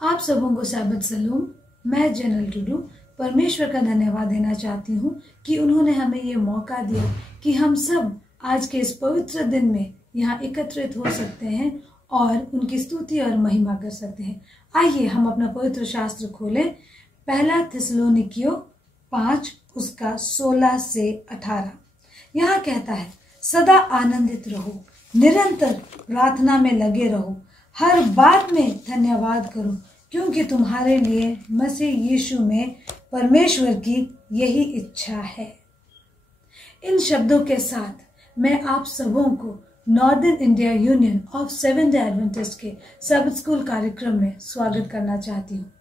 आप सबों को साबित सलूम। मैं जनरल टुडू परमेश्वर का धन्यवाद देना चाहती हूँ कि उन्होंने हमें ये मौका दिया कि हम सब आज के इस पवित्र दिन में यहाँ एकत्रित हो सकते हैं और उनकी स्तुति और महिमा कर सकते हैं। आइए हम अपना पवित्र शास्त्र खोलें। पहला थिस्सलुनीकियों 5 उसका 16 से 18 यहाँ कहता है, सदा आनंदित रहो, निरंतर प्रार्थना में लगे रहो, हर बात में धन्यवाद करो, क्योंकि तुम्हारे लिए मसीह यीशु में परमेश्वर की यही इच्छा है। इन शब्दों के साथ मैं आप सबों को northern India union of seventh day Adventist के सब स्कूल कार्यक्रम में स्वागत करना चाहती हूँ।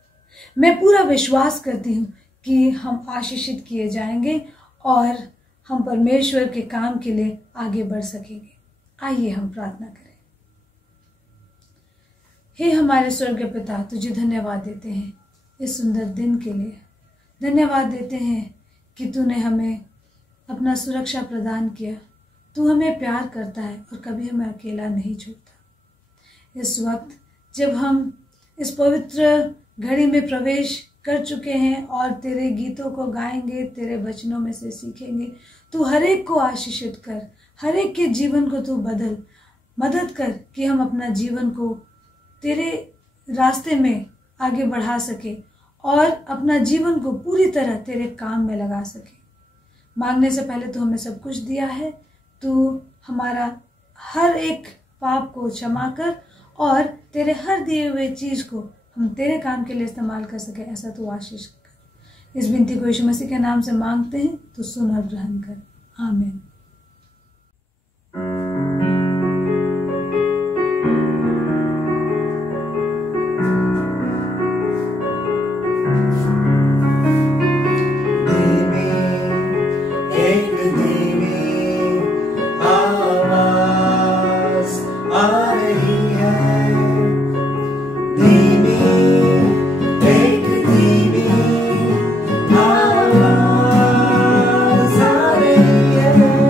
मैं पूरा विश्वास करती हूँ कि हम आशीषित किए जाएंगे और हम परमेश्वर के काम के लिए आगे बढ़ सकेंगे। आइए हम प्रार्थना करें। हे हमारे स्वर्गीय पिता, तुझे धन्यवाद देते हैं इस सुंदर दिन के लिए। धन्यवाद देते हैं कि तूने हमें अपना सुरक्षा प्रदान किया। तू हमें प्यार करता है और कभी हमें अकेला नहीं छोड़ता। इस वक्त जब हम इस पवित्र घड़ी में प्रवेश कर चुके हैं और तेरे गीतों को गाएंगे, तेरे वचनों में से सीखेंगे, तू हर एक को आशीषित कर, हर एक के जीवन को तू बदल, मदद कर कि हम अपना जीवन को तेरे रास्ते में आगे बढ़ा सके और अपना जीवन को पूरी तरह तेरे काम में लगा सके। मांगने से पहले तू हमें सब कुछ दिया है। तू हमारा हर एक पाप को क्षमा कर और तेरे हर दिए हुए चीज को हम तेरे काम के लिए इस्तेमाल कर सके, ऐसा तू आशीष कर। इस विनती को यीशु मसीह के नाम से मांगते हैं, तो सुन और ग्रहण कर। आमीन। Yeah.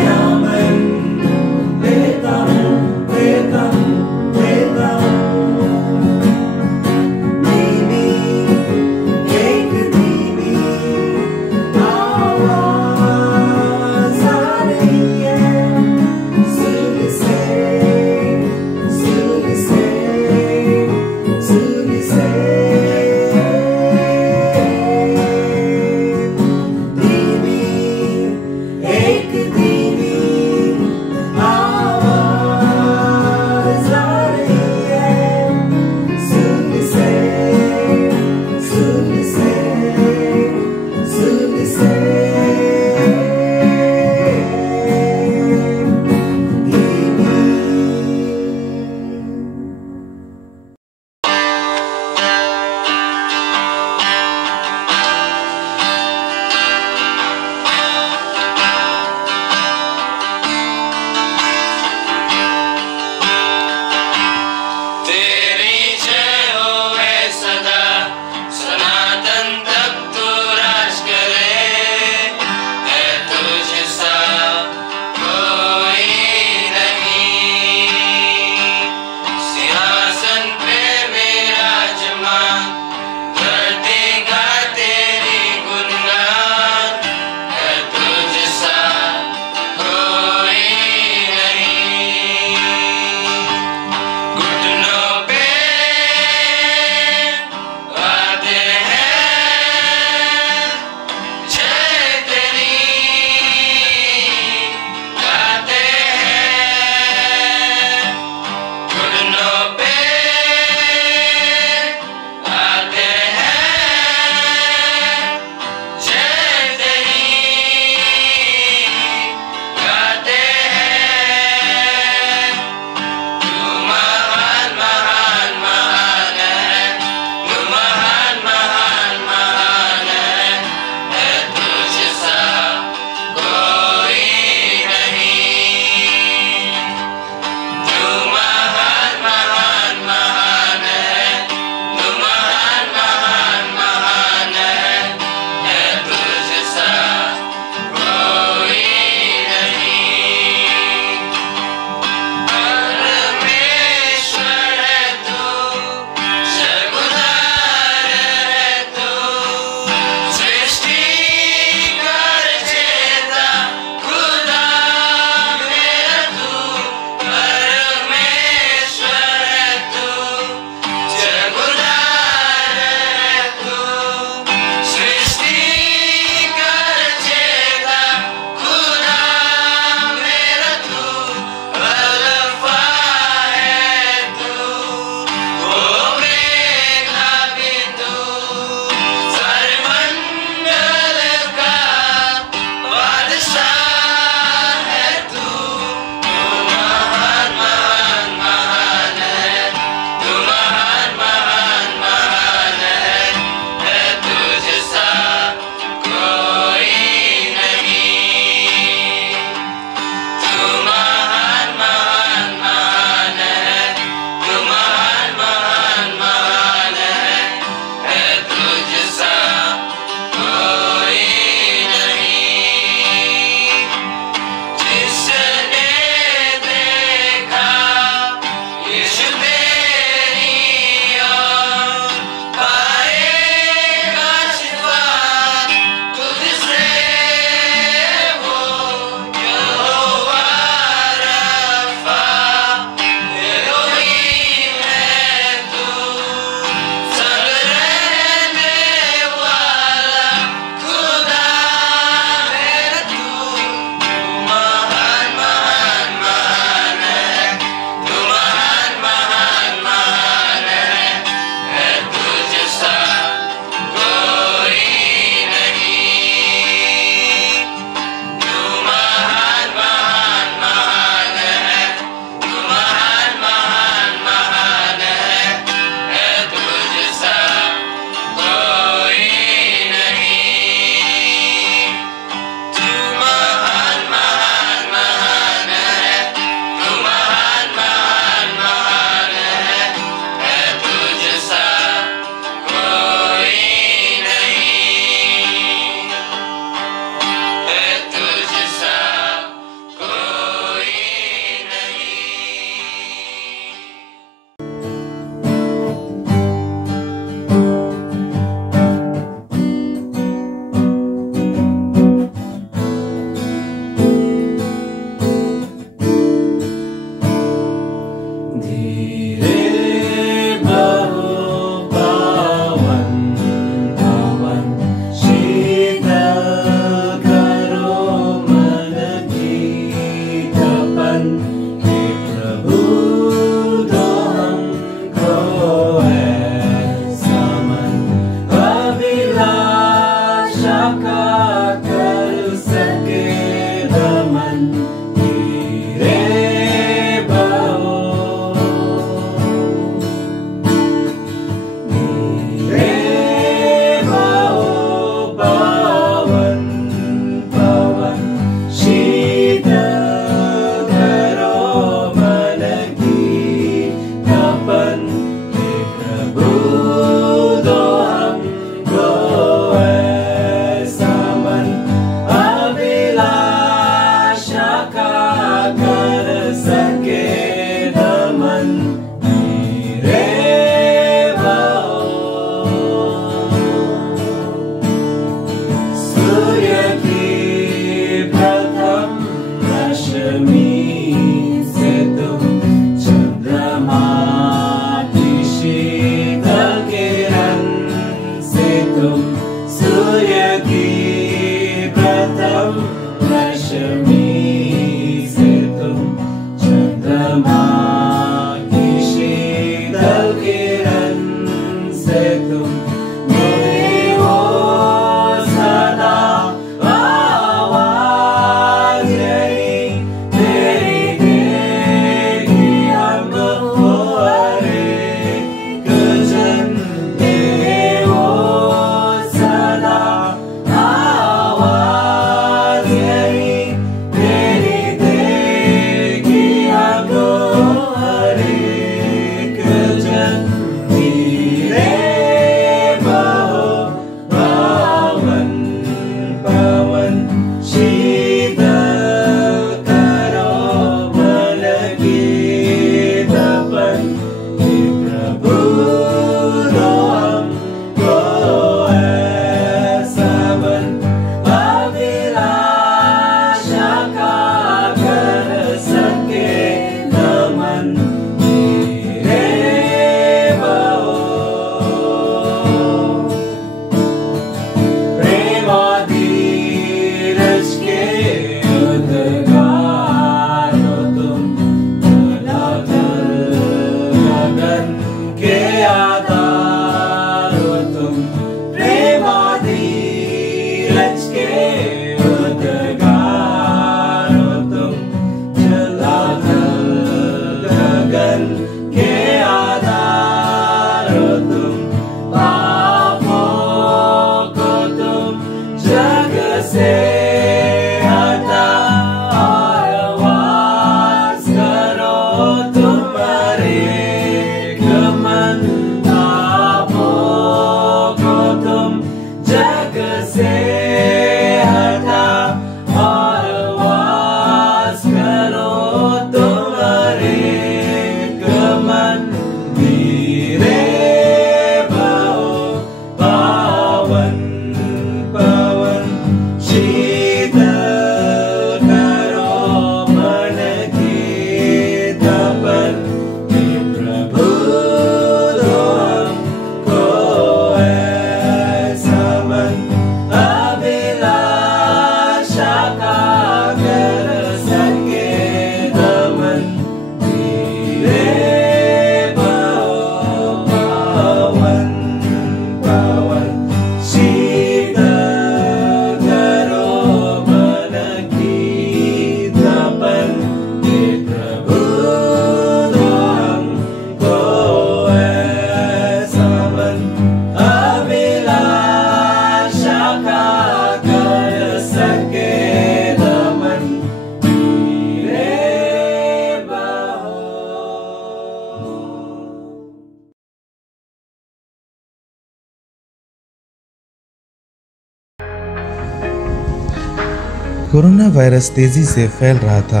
कोरोना वायरस तेजी से फैल रहा था।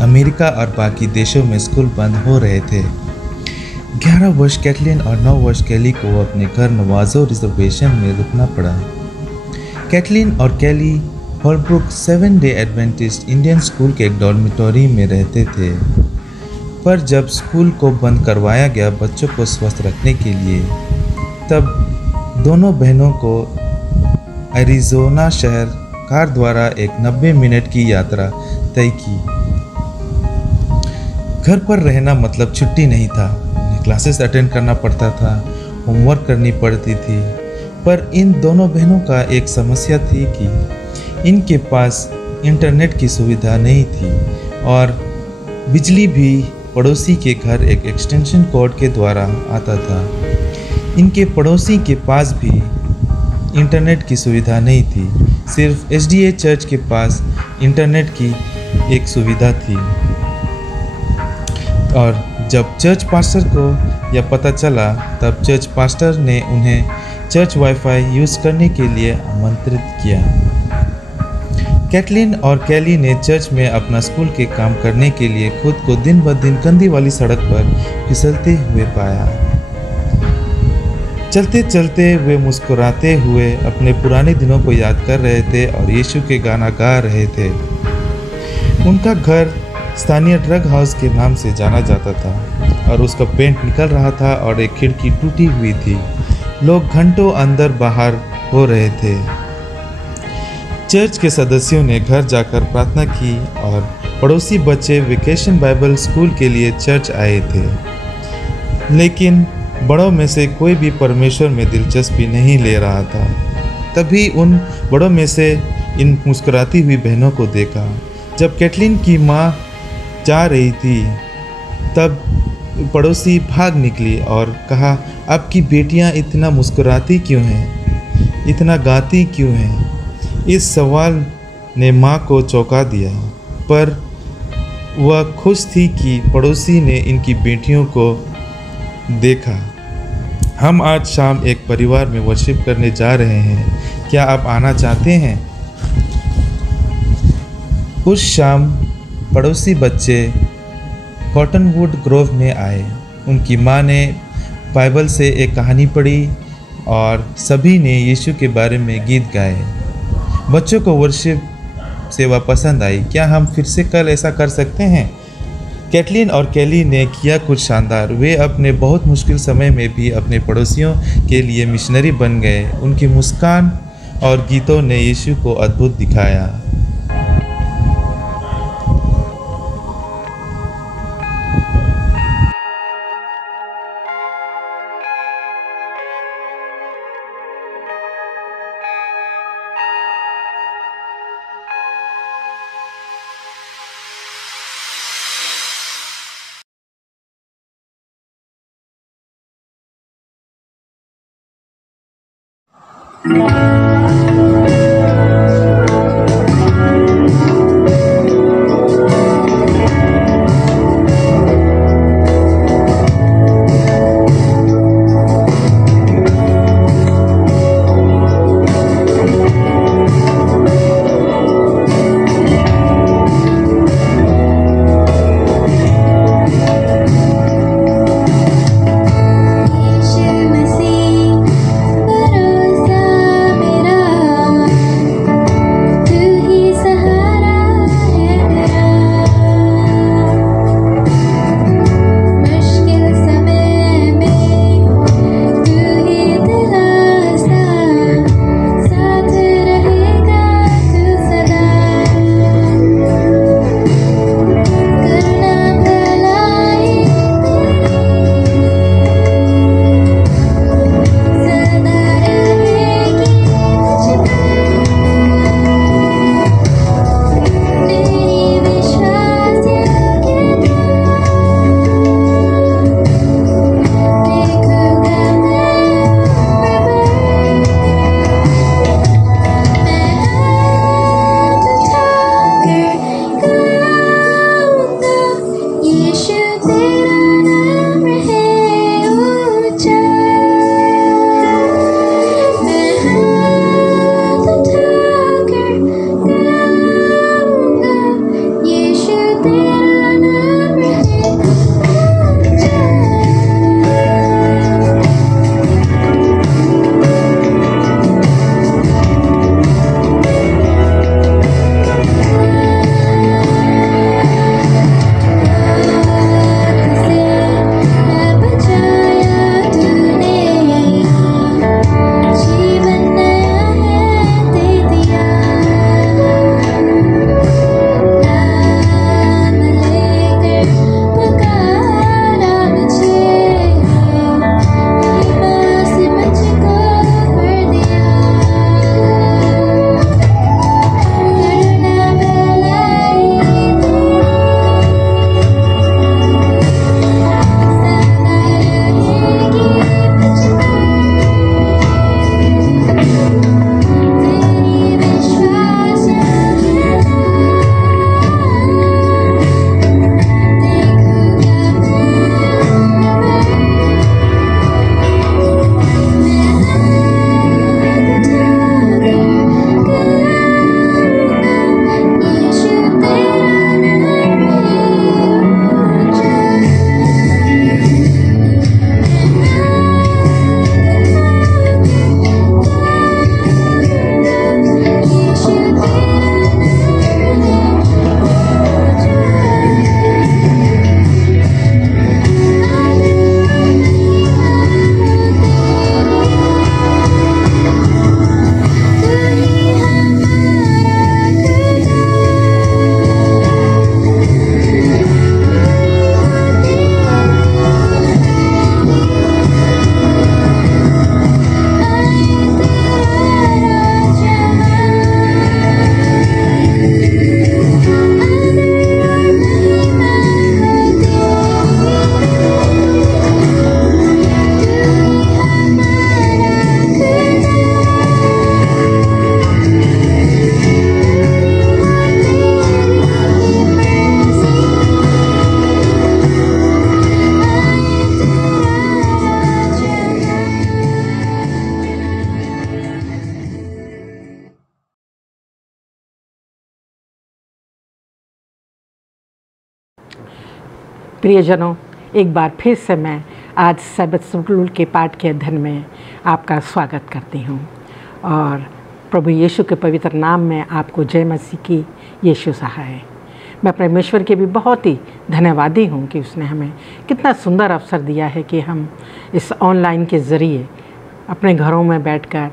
अमेरिका और बाकी देशों में स्कूल बंद हो रहे थे। 11 वर्ष कैटलिन और 9 वर्ष कैली को अपने घर नवाजो रिजर्वेशन में रुकना पड़ा। कैटलिन और Kelly Holbrook 7 day Adventist Indian school के एक डॉर्मिटोरी में रहते थे, पर जब स्कूल को बंद करवाया गया बच्चों को स्वस्थ रखने के लिए, तब दोनों बहनों को एरिज़ोना शहर कार द्वारा एक 90 मिनट की यात्रा तय की। घर पर रहना मतलब छुट्टी नहीं था। उन्हें क्लासेस अटेंड करना पड़ता था, होमवर्क करनी पड़ती थी, पर इन दोनों बहनों का एक समस्या थी कि इनके पास इंटरनेट की सुविधा नहीं थी और बिजली भी पड़ोसी के घर एक एक्सटेंशन कॉर्ड के द्वारा आता था। इनके पड़ोसी के पास भी इंटरनेट की सुविधा नहीं थी, सिर्फ एसडीए चर्च के पास इंटरनेट की एक सुविधा थी। और जब चर्च पास्टर को यह पता चला तब चर्च पास्टर ने उन्हें चर्च वाईफाई यूज़ करने के लिए आमंत्रित किया। कैटलिन और कैली ने चर्च में अपना स्कूल के काम करने के लिए खुद को दिन ब दिन गंदी वाली सड़क पर फिसलते हुए पाया। चलते चलते वे मुस्कुराते हुए अपने पुराने दिनों को याद कर रहे थे और यीशु के गाना गा रहे थे। उनका घर स्थानीय ड्रग हाउस के नाम से जाना जाता था और उसका पेंट निकल रहा था और एक खिड़की टूटी हुई थी। लोग घंटों अंदर बाहर हो रहे थे। चर्च के सदस्यों ने घर जाकर प्रार्थना की और पड़ोसी बच्चे वेकेशन बाइबल स्कूल के लिए चर्च आए थे, लेकिन बड़ों में से कोई भी परमेश्वर में दिलचस्पी नहीं ले रहा था। तभी उन बड़ों में से इन मुस्कुराती हुई बहनों को देखा। जब कैटलिन की माँ जा रही थी तब पड़ोसी भाग निकली और कहा, आपकी बेटियां इतना मुस्कुराती क्यों हैं, इतना गाती क्यों हैं? इस सवाल ने माँ को चौंका दिया, पर वह खुश थी कि पड़ोसी ने इनकी बेटियों को देखा। हम आज शाम एक परिवार में वर्शिप करने जा रहे हैं, क्या आप आना चाहते हैं? उस शाम पड़ोसी बच्चे कॉटनवुड ग्रोव में आए। उनकी माँ ने बाइबल से एक कहानी पढ़ी और सभी ने यीशु के बारे में गीत गाए। बच्चों को वर्शिप सेवा पसंद आई। क्या हम फिर से कल ऐसा कर सकते हैं? कैटलिन और कैली ने किया कुछ शानदार। वे अपने बहुत मुश्किल समय में भी अपने पड़ोसियों के लिए मिशनरी बन गए। उनकी मुस्कान और गीतों ने यीशु को अद्भुत दिखाया। प्रियजनों, एक बार फिर से मैं आज सबत स्कूल के पाठ के अध्ययन में आपका स्वागत करती हूँ और प्रभु यीशु के पवित्र नाम में आपको जय मसीह की यीशु सहाय। मैं परमेश्वर के भी बहुत ही धन्यवादी हूँ कि उसने हमें कितना सुंदर अवसर दिया है कि हम इस ऑनलाइन के ज़रिए अपने घरों में बैठकर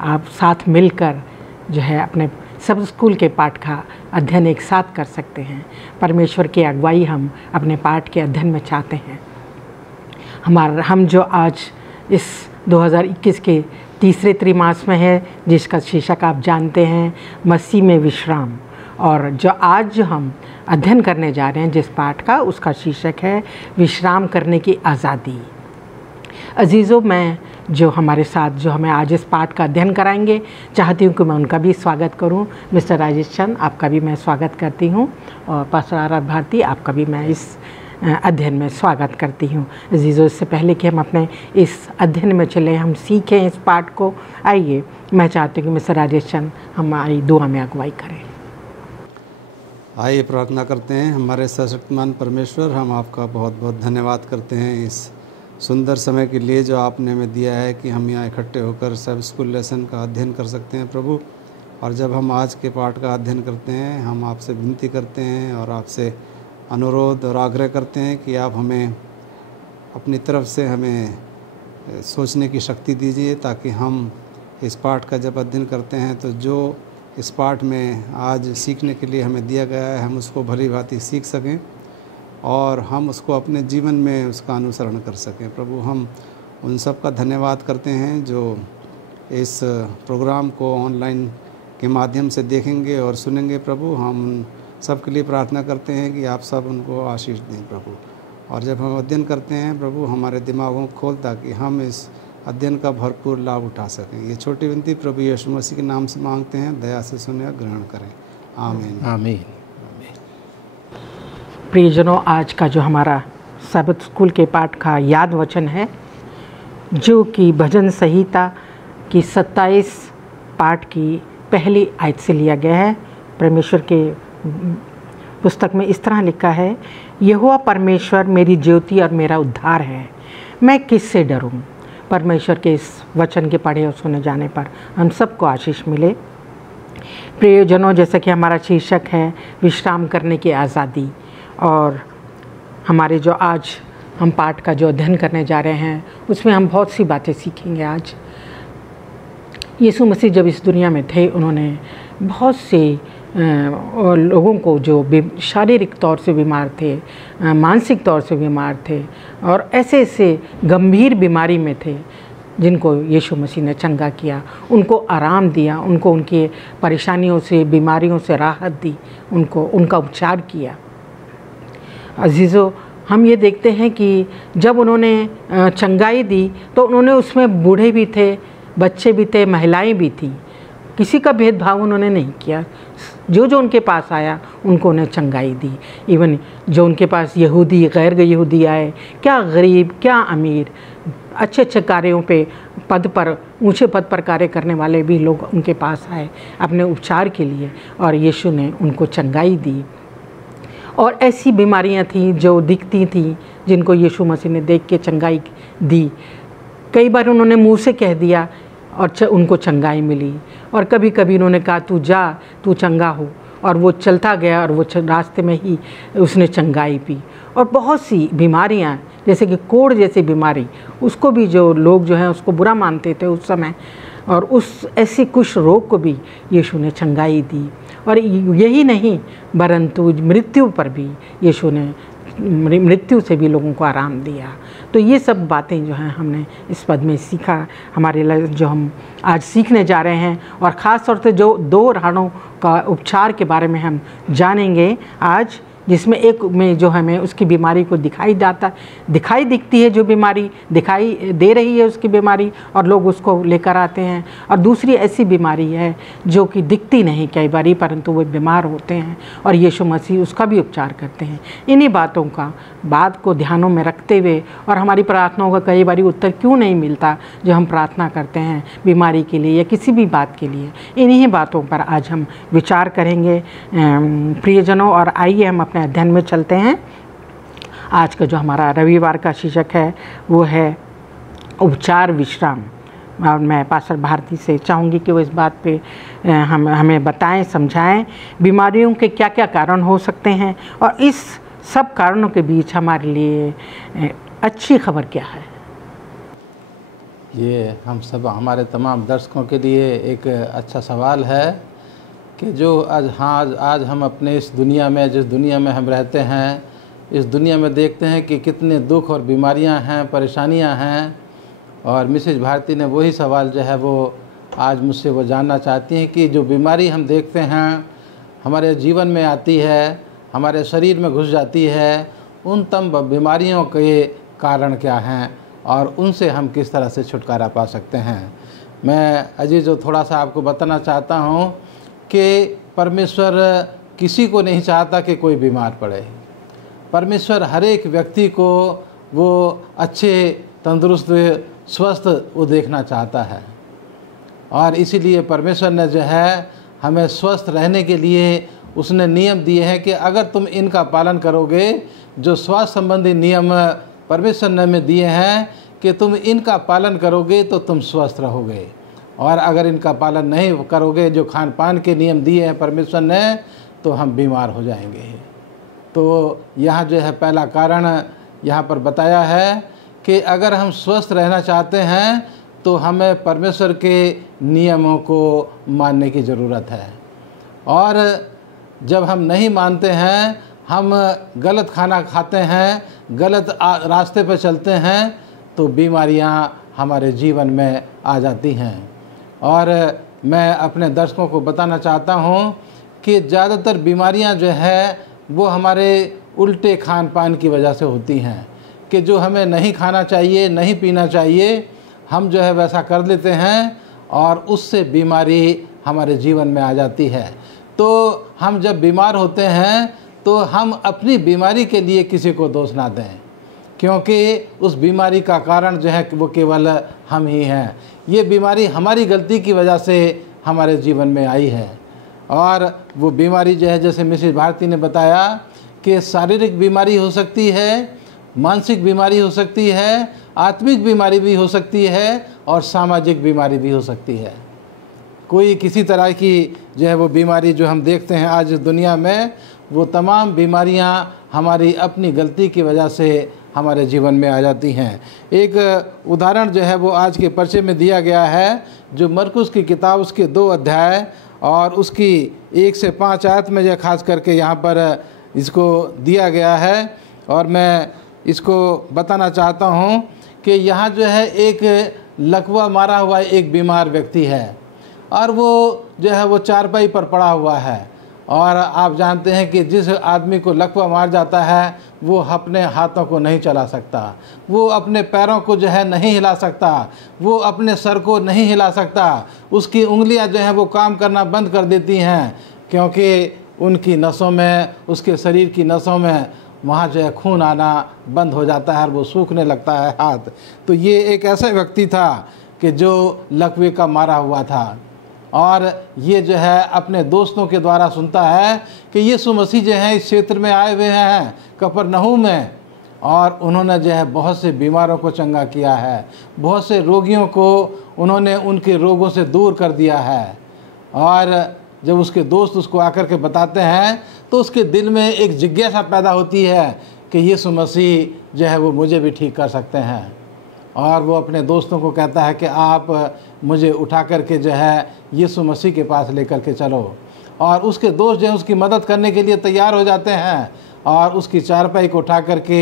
आप साथ मिलकर जो है अपने सब स्कूल के पाठ का अध्ययन एक साथ कर सकते हैं। परमेश्वर की अगुवाई हम अपने पाठ के अध्ययन में चाहते हैं। हम जो आज इस 2021 के तीसरे त्रैमास में है, जिसका शीर्षक आप जानते हैं मसीह में विश्राम, और जो आज जो हम अध्ययन करने जा रहे हैं जिस पाठ का, उसका शीर्षक है विश्राम करने की आज़ादी। अजीज़ों, मैं जो हमारे साथ जो हमें आज इस पाठ का अध्ययन कराएंगे, चाहती हूँ कि मैं उनका भी स्वागत करूँ। मिस्टर राजेश चंद, आपका भी मैं स्वागत करती हूँ, और पास्टर आर भारती, आपका भी मैं इस अध्ययन में स्वागत करती हूँ। अजीज़ों, इससे पहले कि हम अपने इस अध्ययन में चले, हम सीखें इस पाठ को, आइए मैं चाहती हूँ कि मिस्टर राजेश चंद हमारी दुआ में अगुवाई करें। आइए प्रार्थना करते हैं। हमारे सर्वशक्तिमान परमेश्वर, हम आपका बहुत बहुत धन्यवाद करते हैं इस सुंदर समय के लिए जो आपने हमें दिया है कि हम यहाँ इकट्ठे होकर सब स्कूल लेसन का अध्ययन कर सकते हैं प्रभु। और जब हम आज के पाठ का अध्ययन करते हैं, हम आपसे विनती करते हैं और आपसे अनुरोध और आग्रह करते हैं कि आप हमें अपनी तरफ से हमें सोचने की शक्ति दीजिए, ताकि हम इस पाठ का जब अध्ययन करते हैं तो जो इस पाठ में आज सीखने के लिए हमें दिया गया है, हम उसको भली भांति सीख सकें और हम उसको अपने जीवन में उसका अनुसरण कर सकें। प्रभु, हम उन सब का धन्यवाद करते हैं जो इस प्रोग्राम को ऑनलाइन के माध्यम से देखेंगे और सुनेंगे। प्रभु, हम सब के लिए प्रार्थना करते हैं कि आप सब उनको आशीष दें प्रभु। और जब हम अध्ययन करते हैं प्रभु, हमारे दिमागों को खोल, ताकि हम इस अध्ययन का भरपूर लाभ उठा सकें। ये छोटी विनती प्रभु यीशु मसीह के नाम से मांगते हैं, दया से सुने और ग्रहण करें। आमीन आमीन। प्रियजनों, आज का जो हमारा सबत स्कूल के पाठ का याद वचन है, जो कि भजन संहिता की 27 पाठ की पहली आयत से लिया गया है। परमेश्वर के पुस्तक में इस तरह लिखा है, यहोवा परमेश्वर मेरी ज्योति और मेरा उद्धार है, मैं किससे डरूं। परमेश्वर के इस वचन के पढ़े और सुने जाने पर हम सबको आशीष मिले। प्रियजनों, जैसा कि हमारा शीर्षक है विश्राम करने की आज़ादी, और हमारे जो आज हम पाठ का जो अध्ययन करने जा रहे हैं उसमें हम बहुत सी बातें सीखेंगे। आज यीशु मसीह जब इस दुनिया में थे, उन्होंने बहुत से लोगों को जो शारीरिक तौर से बीमार थे, मानसिक तौर से बीमार थे और ऐसे ऐसे गंभीर बीमारी में थे, जिनको यीशु मसीह ने चंगा किया, उनको आराम दिया, उनको उनकी परेशानियों से, बीमारियों से राहत दी, उनका उपचार किया। अजीज़ों, हम ये देखते हैं कि जब उन्होंने चंगाई दी तो उन्होंने उसमें बूढ़े भी थे, बच्चे भी थे, महिलाएं भी थी, किसी का भेदभाव उन्होंने नहीं किया। जो जो उनके पास आया उनको उन्हें चंगाई दी। इवन जो उनके पास यहूदी, गैर यहूदी आए, क्या गरीब, क्या अमीर, अच्छे अच्छे कार्यों पे ऊंचे पद पर कार्य करने वाले भी लोग उनके पास आए अपने उपचार के लिए, और यीशु ने उनको चंगाई दी। और ऐसी बीमारियां थीं जो दिखती थीं, जिनको यीशु मसीह ने देख के चंगाई दी। कई बार उन्होंने मुंह से कह दिया और उनको चंगाई मिली, और कभी कभी उन्होंने कहा तू जा, तू चंगा हो, और वो चलता गया और वो रास्ते में ही उसने चंगाई पी। और बहुत सी बीमारियां, जैसे कि कोढ़ जैसी बीमारी, उसको भी जो लोग जो हैं उसको बुरा मानते थे उस समय, और उस ऐसी कुछ रोग को भी यीशु ने चंगाई दी। और यही नहीं, परंतु मृत्यु पर भी यीशु ने, मृत्यु से भी लोगों को आराम दिया। तो ये सब बातें जो हैं हमने इस पद में सीखा, हमारे लिए जो हम आज सीखने जा रहे हैं, और ख़ास तौर से जो 2 राहों का उपचार के बारे में हम जानेंगे आज, जिसमें एक में जो हमें उसकी बीमारी को दिखाई दिखती है, जो बीमारी दिखाई दे रही है उसकी बीमारी, और लोग उसको लेकर आते हैं, और दूसरी ऐसी बीमारी है जो कि दिखती नहीं कई बारी, परंतु वो बीमार होते हैं और यीशु मसीह उसका भी उपचार करते हैं। इन्हीं बात को ध्यानों में रखते हुए, और हमारी प्रार्थनाओं का कई बारी उत्तर क्यों नहीं मिलता जो हम प्रार्थना करते हैं बीमारी के लिए या किसी भी बात के लिए, इन्हीं बातों पर आज हम विचार करेंगे प्रियजनों। और आइए हम अपने अध्ययन में चलते हैं। आज का जो हमारा रविवार का शीर्षक है वो है उपचार विश्राम। और मैं पास्टर भारती से चाहूँगी कि वो इस बात पे हमें बताएं, समझाएं बीमारियों के क्या क्या कारण हो सकते हैं और इस सब कारणों के बीच हमारे लिए अच्छी खबर क्या है। ये हम सब हमारे तमाम दर्शकों के लिए एक अच्छा सवाल है कि जो आज हम अपने इस दुनिया में, जिस दुनिया में हम रहते हैं, इस दुनिया में देखते हैं कि कितने दुख और बीमारियां हैं, परेशानियां हैं। और मिसेज भारती ने वही सवाल जो है वो आज मुझसे वो जानना चाहती हैं कि जो बीमारी हम देखते हैं हमारे जीवन में आती है, हमारे शरीर में घुस जाती है, उन तमाम बीमारियों के कारण क्या हैं और उनसे हम किस तरह से छुटकारा पा सकते हैं। मैं अजी जो थोड़ा सा आपको बताना चाहता हूँ कि परमेश्वर किसी को नहीं चाहता कि कोई बीमार पड़े। परमेश्वर हर एक व्यक्ति को वो अच्छे, तंदुरुस्त, स्वस्थ वो देखना चाहता है। और इसीलिए परमेश्वर ने जो है हमें स्वस्थ रहने के लिए उसने नियम दिए हैं कि अगर तुम इनका पालन करोगे, जो स्वास्थ्य संबंधी नियम परमेश्वर ने हमें दिए हैं कि तुम इनका पालन करोगे तो तुम स्वस्थ रहोगे। और अगर इनका पालन नहीं करोगे, जो खान पान के नियम दिए हैं परमेश्वर ने, तो हम बीमार हो जाएंगे। तो यहाँ जो है पहला कारण यहाँ पर बताया है कि अगर हम स्वस्थ रहना चाहते हैं तो हमें परमेश्वर के नियमों को मानने की ज़रूरत है। और जब हम नहीं मानते हैं, हम गलत खाना खाते हैं, गलत रास्ते पर चलते हैं, तो बीमारियां हमारे जीवन में आ जाती हैं। और मैं अपने दर्शकों को बताना चाहता हूं कि ज़्यादातर बीमारियां जो है वो हमारे उल्टे खान पान की वजह से होती हैं कि जो हमें नहीं खाना चाहिए, नहीं पीना चाहिए, हम जो है वैसा कर लेते हैं और उससे बीमारी हमारे जीवन में आ जाती है। तो हम जब बीमार होते हैं तो हम अपनी बीमारी के लिए किसी को दोष ना दें, क्योंकि उस बीमारी का कारण जो है वो केवल हम ही हैं। ये बीमारी हमारी गलती की वजह से हमारे जीवन में आई है। और वो बीमारी जो है, जैसे मिसेज भारती ने बताया कि शारीरिक बीमारी हो सकती है, मानसिक बीमारी हो सकती है, आत्मिक बीमारी भी हो सकती है और सामाजिक बीमारी भी हो सकती है। कोई किसी तरह की जो है वो बीमारी जो हम देखते हैं आज दुनिया में, वो तमाम बीमारियां हमारी अपनी गलती की वजह से हमारे जीवन में आ जाती हैं। एक उदाहरण जो है वो आज के पर्चे में दिया गया है, जो मरकुस की किताब उसके 2 अध्याय और उसकी 1 से 5 आयत में जो खास करके यहाँ पर इसको दिया गया है। और मैं इसको बताना चाहता हूँ कि यहाँ जो है एक लकवा मारा हुआ एक बीमार व्यक्ति है और वो जो है वो चारपाई पर पड़ा हुआ है। और आप जानते हैं कि जिस आदमी को लकवा मार जाता है वो अपने हाथों को नहीं चला सकता, वो अपने पैरों को जो है नहीं हिला सकता, वो अपने सर को नहीं हिला सकता, उसकी उंगलियां जो हैं वो काम करना बंद कर देती हैं, क्योंकि उनकी नसों में, उसके शरीर की नसों में वहाँ जो है खून आना बंद हो जाता है और वो सूखने लगता है हाथ। तो ये एक ऐसा व्यक्ति था कि जो लकवे का मारा हुआ था। और ये जो है अपने दोस्तों के द्वारा सुनता है कि यीशु मसीह जो है इस क्षेत्र में आए हुए हैं कफरनहूम में, और उन्होंने जो है बहुत से बीमारों को चंगा किया है, बहुत से रोगियों को उन्होंने उनके रोगों से दूर कर दिया है। और जब उसके दोस्त उसको आकर के बताते हैं तो उसके दिल में एक जिज्ञासा पैदा होती है कि यीशु मसीह जो है वो मुझे भी ठीक कर सकते हैं। और वो अपने दोस्तों को कहता है कि आप मुझे उठा करके जो है यीशु मसीह के पास लेकर के चलो। और उसके दोस्त जो है उसकी मदद करने के लिए तैयार हो जाते हैं और उसकी चारपाई को उठा करके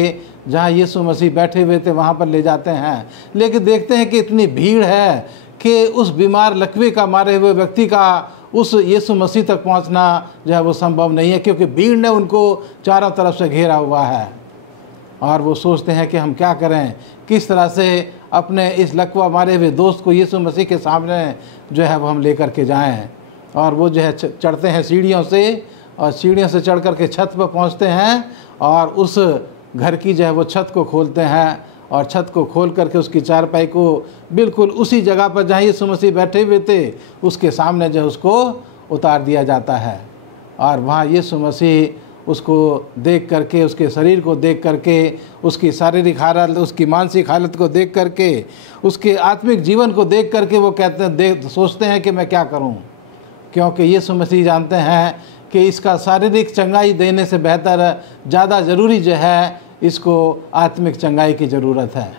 जहाँ यीशु मसीह बैठे हुए थे वहाँ पर ले जाते हैं। लेकिन देखते हैं कि इतनी भीड़ है कि उस बीमार लकवे का मारे हुए व्यक्ति का उस यीशु मसीह तक पहुँचना जो है वो संभव नहीं है, क्योंकि भीड़ ने उनको चारों तरफ से घेरा हुआ है। और वो सोचते हैं कि हम क्या करें, किस तरह से अपने इस लकवा मारे हुए दोस्त को यीशु मसीह के सामने जो है वो हम लेकर के जाएं। और वो जो है चढ़ते हैं सीढ़ियों से, और सीढ़ियों से चढ़ कर के छत पर पहुंचते हैं और उस घर की जो है वो छत को खोलते हैं। और छत को खोल करके उसकी चारपाई को बिल्कुल उसी जगह पर जहाँ यीशु मसीह बैठे हुए थे उसके सामने जो है उसको उतार दिया जाता है। और वहाँ यीशु मसीह उसको देख करके, उसके शरीर को देख करके, उसकी शारीरिक हालत, उसकी मानसिक हालत को देख करके, उसके आत्मिक जीवन को देख करके वो कहते हैं, सोचते हैं कि मैं क्या करूं, क्योंकि यीशु मसीह जानते हैं कि इसका शारीरिक चंगाई देने से बेहतर ज़्यादा ज़रूरी जो है इसको आत्मिक चंगाई की ज़रूरत है।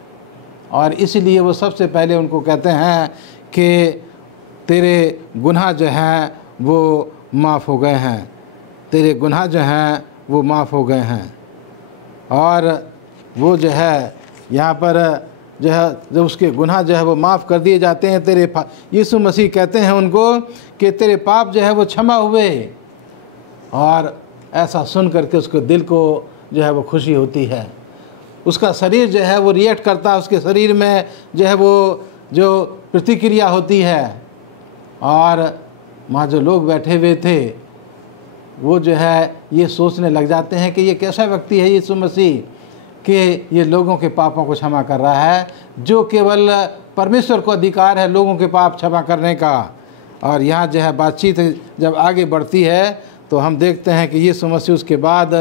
और इसलिए वो सबसे पहले उनको कहते हैं कि तेरे गुनाह जो हैं वो माफ़ हो गए हैं, तेरे गुनाह जो हैं वो माफ़ हो गए हैं। और वो जो है यहाँ पर जो है जब उसके गुनाह जो है वो माफ़ कर दिए जाते हैं, तेरे यीशु मसीह कहते हैं उनको कि तेरे पाप जो है वो क्षमा हुए। और ऐसा सुन करके उसके दिल को जो है वो खुशी होती है, उसका शरीर जो है वो रिएक्ट करता है, उसके शरीर में जो है वो जो प्रतिक्रिया होती है। और वहाँ जो लोग बैठे हुए थे वो जो है ये सोचने लग जाते हैं कि ये कैसा व्यक्ति है यीशु मसीह कि ये लोगों के पापों को क्षमा कर रहा है, जो केवल परमेश्वर को अधिकार है लोगों के पाप क्षमा करने का। और यहाँ जो है बातचीत जब आगे बढ़ती है तो हम देखते हैं कि यीशु मसीह उसके बाद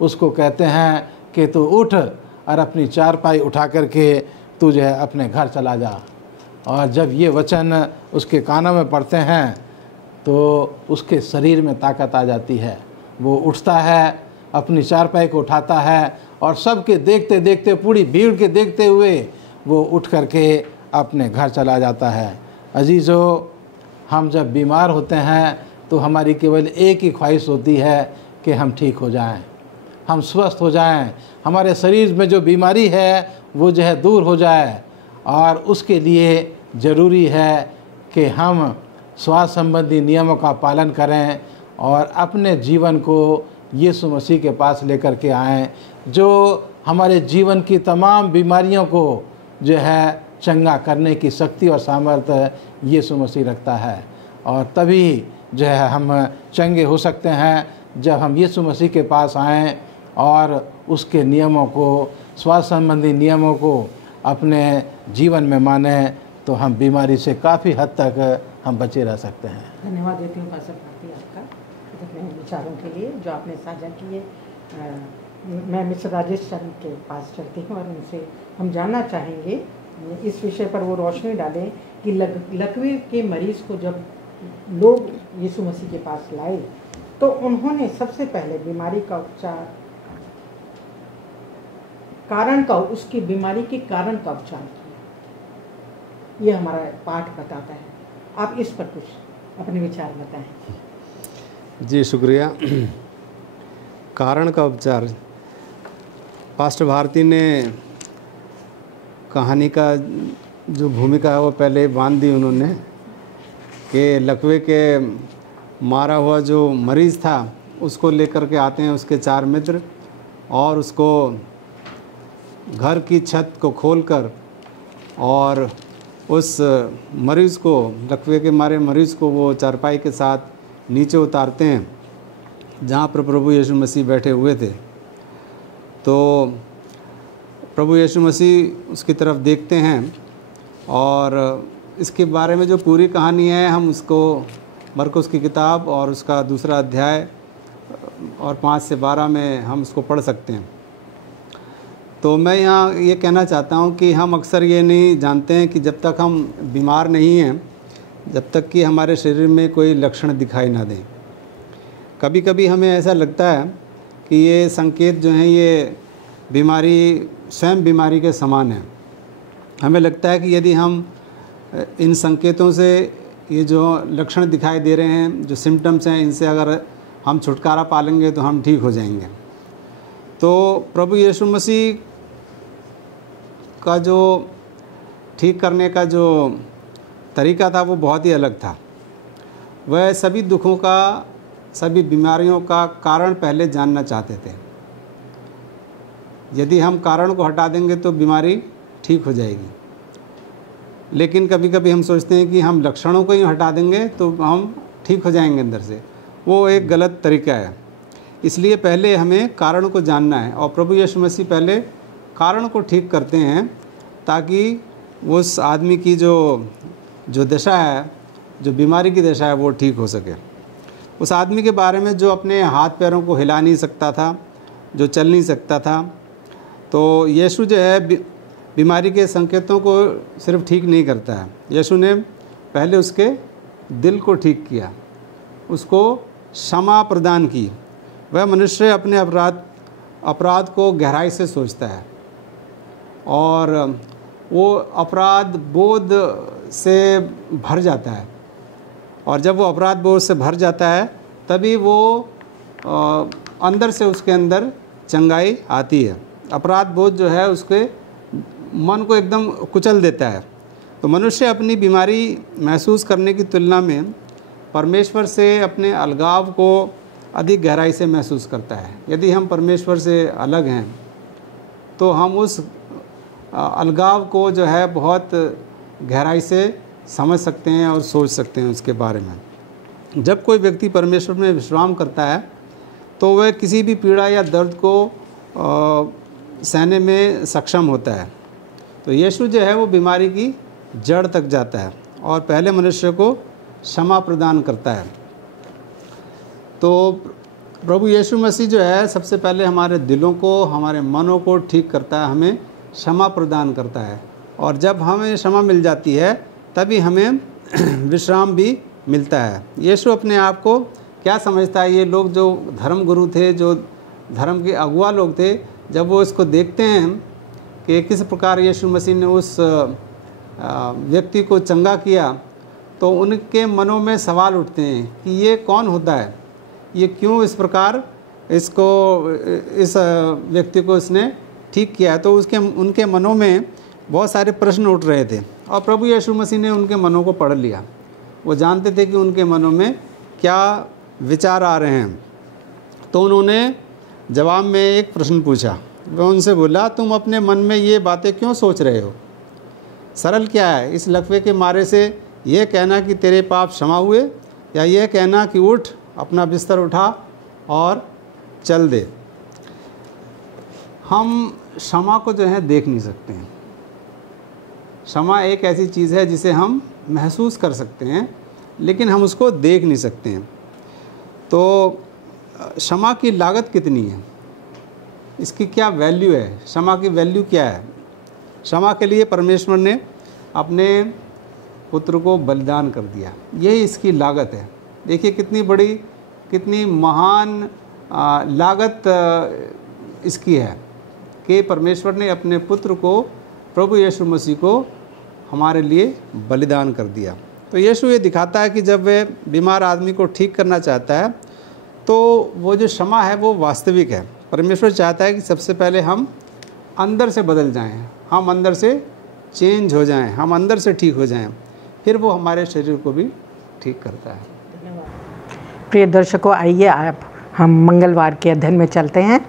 उसको कहते हैं कि तू उठ और अपनी चारपाई उठा करके तू जो है अपने घर चला जा। और जब ये वचन उसके कानों में पड़ते हैं तो उसके शरीर में ताकत आ जाती है, वो उठता है, अपनी चारपाई को उठाता है और सबके देखते देखते, पूरी भीड़ के देखते हुए वो उठ करके अपने घर चला जाता है। अजीज़ों, हम जब बीमार होते हैं तो हमारी केवल एक ही ख्वाहिश होती है कि हम ठीक हो जाएं, हम स्वस्थ हो जाएं, हमारे शरीर में जो बीमारी है वो जो है दूर हो जाए। और उसके लिए ज़रूरी है कि हम स्वास्थ्य संबंधी नियमों का पालन करें और अपने जीवन को यीशु मसीह के पास लेकर के आएँ, जो हमारे जीवन की तमाम बीमारियों को जो है चंगा करने की शक्ति और सामर्थ्य यीशु मसीह रखता है। और तभी जो है हम चंगे हो सकते हैं जब हम यीशु मसीह के पास आएँ और उसके नियमों को, स्वास्थ्य संबंधी नियमों को अपने जीवन में माने, तो हम बीमारी से काफ़ी हद तक हम बचे रह सकते हैं। धन्यवाद देती हूँ पास्टर भारती आपका अपने विचारों के लिए जो आपने साझा किए। मैं मिस्टर राजेश चंद के पास चलती हूँ और उनसे हम जानना चाहेंगे इस विषय पर वो रोशनी डालें कि लकवे के मरीज़ को जब लोग यीशु मसीह के पास लाए तो उन्होंने सबसे पहले बीमारी का उपचार, कारण का, उसकी बीमारी के कारण का उपचार किया। ये हमारा पाठ बताता है। आप इस पर कुछ अपने विचार बताएं। जी शुक्रिया। कारण का उपचार, पास्टर भारती ने कहानी का जो भूमिका है वो पहले बांध दी उन्होंने कि लकवे के मारा हुआ जो मरीज़ था उसको लेकर के आते हैं उसके 4 मित्र और उसको घर की छत को खोलकर और उस मरीज़ को, लकवे के मारे मरीज़ को वो चारपाई के साथ नीचे उतारते हैं जहाँ पर प्रभु यीशु मसीह बैठे हुए थे। तो प्रभु यीशु मसीह उसकी तरफ देखते हैं और इसके बारे में जो पूरी कहानी है हम उसको मरकुस की किताब और उसका 2 अध्याय और 5 से 12 में हम उसको पढ़ सकते हैं। तो मैं यहाँ ये कहना चाहता हूँ कि हम अक्सर ये नहीं जानते हैं कि जब तक हम बीमार नहीं हैं, जब तक कि हमारे शरीर में कोई लक्षण दिखाई ना दें, कभी कभी हमें ऐसा लगता है कि ये संकेत जो हैं ये बीमारी स्वयं बीमारी के समान है। हमें लगता है कि यदि हम इन संकेतों से, ये जो लक्षण दिखाई दे रहे हैं, जो सिम्टम्स हैं, इनसे अगर हम छुटकारा पा लेंगे तो हम ठीक हो जाएंगे। तो प्रभु यीशु मसीह का जो ठीक करने का जो तरीका था वो बहुत ही अलग था। वह सभी दुखों का, सभी बीमारियों का कारण पहले जानना चाहते थे। यदि हम कारण को हटा देंगे तो बीमारी ठीक हो जाएगी, लेकिन कभी कभी हम सोचते हैं कि हम लक्षणों को ही हटा देंगे तो हम ठीक हो जाएंगे अंदर से। वो एक गलत तरीका है। इसलिए पहले हमें कारण को जानना है और प्रभु यीशु मसीह पहले कारण को ठीक करते हैं ताकि उस आदमी की जो दशा है, जो बीमारी की दशा है, वो ठीक हो सके। उस आदमी के बारे में जो अपने हाथ पैरों को हिला नहीं सकता था, जो चल नहीं सकता था। तो यीशु जो है बीमारी के संकेतों को सिर्फ ठीक नहीं करता है, यीशु ने पहले उसके दिल को ठीक किया, उसको क्षमा प्रदान की। वह मनुष्य अपने अपराध को गहराई से सोचता है और वो अपराध बोध से भर जाता है, और जब वो अपराध बोध से भर जाता है तभी वो अंदर से उसके अंदर चंगाई आती है। अपराध बोध जो है उसके मन को एकदम कुचल देता है। तो मनुष्य अपनी बीमारी महसूस करने की तुलना में परमेश्वर से अपने अलगाव को अधिक गहराई से महसूस करता है। यदि हम परमेश्वर से अलग हैं तो हम उस अलगाव को जो है बहुत गहराई से समझ सकते हैं और सोच सकते हैं उसके बारे में। जब कोई व्यक्ति परमेश्वर में विश्राम करता है तो वह किसी भी पीड़ा या दर्द को सहने में सक्षम होता है। तो यीशु जो है वो बीमारी की जड़ तक जाता है और पहले मनुष्य को क्षमा प्रदान करता है। तो प्रभु यीशु मसीह जो है सबसे पहले हमारे दिलों को, हमारे मनों को ठीक करता है, हमें क्षमा प्रदान करता है, और जब हमें क्षमा मिल जाती है तभी हमें विश्राम भी मिलता है। यीशु अपने आप को क्या समझता है? ये लोग जो धर्म गुरु थे, जो धर्म के अगुआ लोग थे, जब वो इसको देखते हैं कि किस प्रकार यीशु मसीह ने उस व्यक्ति को चंगा किया, तो उनके मनों में सवाल उठते हैं कि ये कौन होता है, ये क्यों इस प्रकार इस व्यक्ति को इसने ठीक किया है। तो उनके मनों में बहुत सारे प्रश्न उठ रहे थे और प्रभु यीशु मसीह ने उनके मनों को पढ़ लिया। वो जानते थे कि उनके मनों में क्या विचार आ रहे हैं। तो उन्होंने जवाब में एक प्रश्न पूछा। वह उनसे बोला, तुम अपने मन में ये बातें क्यों सोच रहे हो? सरल क्या है, इस लकवे के मारे से यह कहना कि तेरे पाप क्षमा हुए, या यह कहना कि उठ, अपना बिस्तर उठा और चल दे। हम क्षमा को जो है देख नहीं सकते हैं। क्षमा एक ऐसी चीज़ है जिसे हम महसूस कर सकते हैं, लेकिन हम उसको देख नहीं सकते हैं। तो क्षमा की लागत कितनी है, इसकी क्या वैल्यू है, क्षमा की वैल्यू क्या है? क्षमा के लिए परमेश्वर ने अपने पुत्र को बलिदान कर दिया, यही इसकी लागत है। देखिए कितनी बड़ी, कितनी महान लागत इसकी है कि परमेश्वर ने अपने पुत्र को, प्रभु यीशु मसीह को हमारे लिए बलिदान कर दिया। तो यीशु ये दिखाता है कि जब वह बीमार आदमी को ठीक करना चाहता है तो वो जो क्षमा है वो वास्तविक है। परमेश्वर चाहता है कि सबसे पहले हम अंदर से बदल जाएं, हम अंदर से चेंज हो जाएं, हम अंदर से ठीक हो जाएं, फिर वो हमारे शरीर को भी ठीक करता है। प्रिय दर्शकों, आइए आप हम मंगलवार के अध्ययन में चलते हैं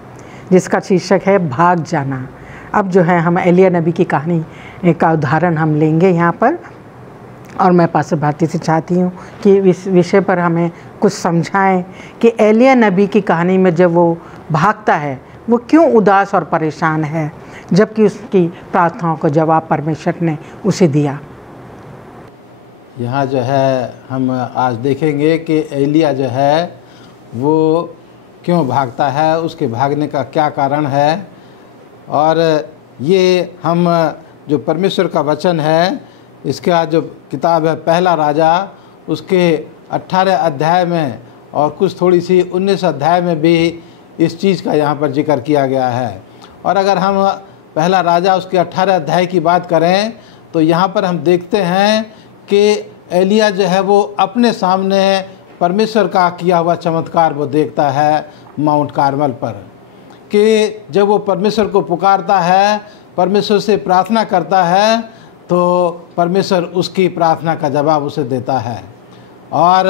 जिसका शीर्षक है भाग जाना। अब जो है हम एलिया नबी की कहानी का उदाहरण हम लेंगे यहाँ पर, और मैं पास्टर भारती से चाहती हूँ कि इस विषय पर हमें कुछ समझाएं कि एलिया नबी की कहानी में जब वो भागता है वो क्यों उदास और परेशान है, जबकि उसकी प्रार्थनाओं का जवाब परमेश्वर ने उसे दिया। यहाँ जो है हम आज देखेंगे कि एलिया जो है वो क्यों भागता है, उसके भागने का क्या कारण है। और ये हम जो परमेश्वर का वचन है, इसका जो किताब है पहला राजा, उसके 18 अध्याय में और कुछ थोड़ी सी 19 अध्याय में भी इस चीज़ का यहाँ पर जिक्र किया गया है। और अगर हम पहला राजा उसके 18 अध्याय की बात करें तो यहाँ पर हम देखते हैं कि एलिया जो है वो अपने सामने परमेश्वर का किया हुआ चमत्कार वो देखता है माउंट कार्मल पर, कि जब वो परमेश्वर को पुकारता है, परमेश्वर से प्रार्थना करता है, तो परमेश्वर उसकी प्रार्थना का जवाब उसे देता है। और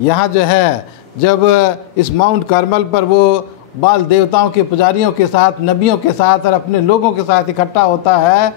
यहाँ जो है जब इस माउंट कार्मल पर वो बाल देवताओं के पुजारियों के साथ, नबियों के साथ और अपने लोगों के साथ इकट्ठा होता है,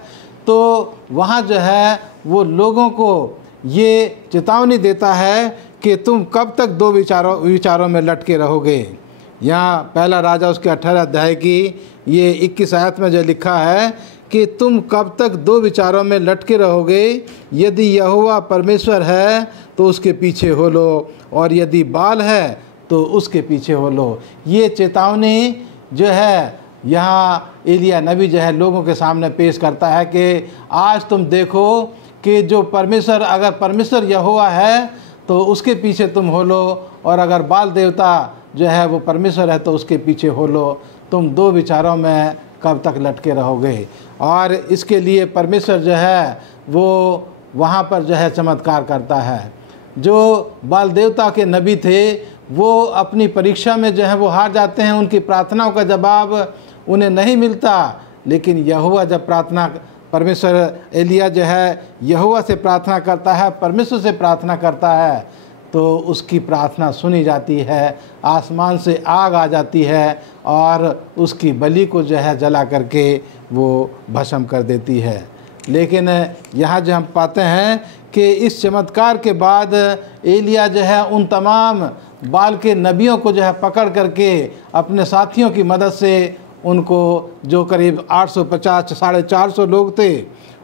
तो वहाँ जो है वो लोगों को ये चेतावनी देता है कि तुम कब तक दो विचारों में लटके रहोगे, यहाँ पहला राजा उसके 18 अध्याय की ये 21 आयत में जो लिखा है कि तुम कब तक दो विचारों में लटके रहोगे, यदि यहोवा परमेश्वर है तो उसके पीछे हो लो, और यदि बाल है तो उसके पीछे हो लो। ये चेतावनी जो है यहाँ एलिया नबी जो है लोगों के सामने पेश करता है कि आज तुम देखो कि जो परमेश्वर, अगर परमेश्वर यहोवा है तो उसके पीछे तुम हो लो, और अगर बाल देवता जो है वो परमेश्वर है तो उसके पीछे हो लो। तुम दो विचारों में कब तक लटके रहोगे। और इसके लिए परमेश्वर जो है वो वहाँ पर जो है चमत्कार करता है। जो बाल देवता के नबी थे वो अपनी परीक्षा में जो है वो हार जाते हैं, उनकी प्रार्थनाओं का जवाब उन्हें नहीं मिलता। लेकिन यहोवा जब प्रार्थना, परमेश्वर एलिया जो है यहोवा से प्रार्थना करता है, परमेश्वर से प्रार्थना करता है, तो उसकी प्रार्थना सुनी जाती है, आसमान से आग आ जाती है और उसकी बलि को जो है जला करके वो भस्म कर देती है। लेकिन यहाँ जो हम पाते हैं कि इस चमत्कार के बाद एलिया जो है उन तमाम बाल के नबियों को जो है पकड़ करके अपने साथियों की मदद से उनको, जो करीब 850 450 लोग थे,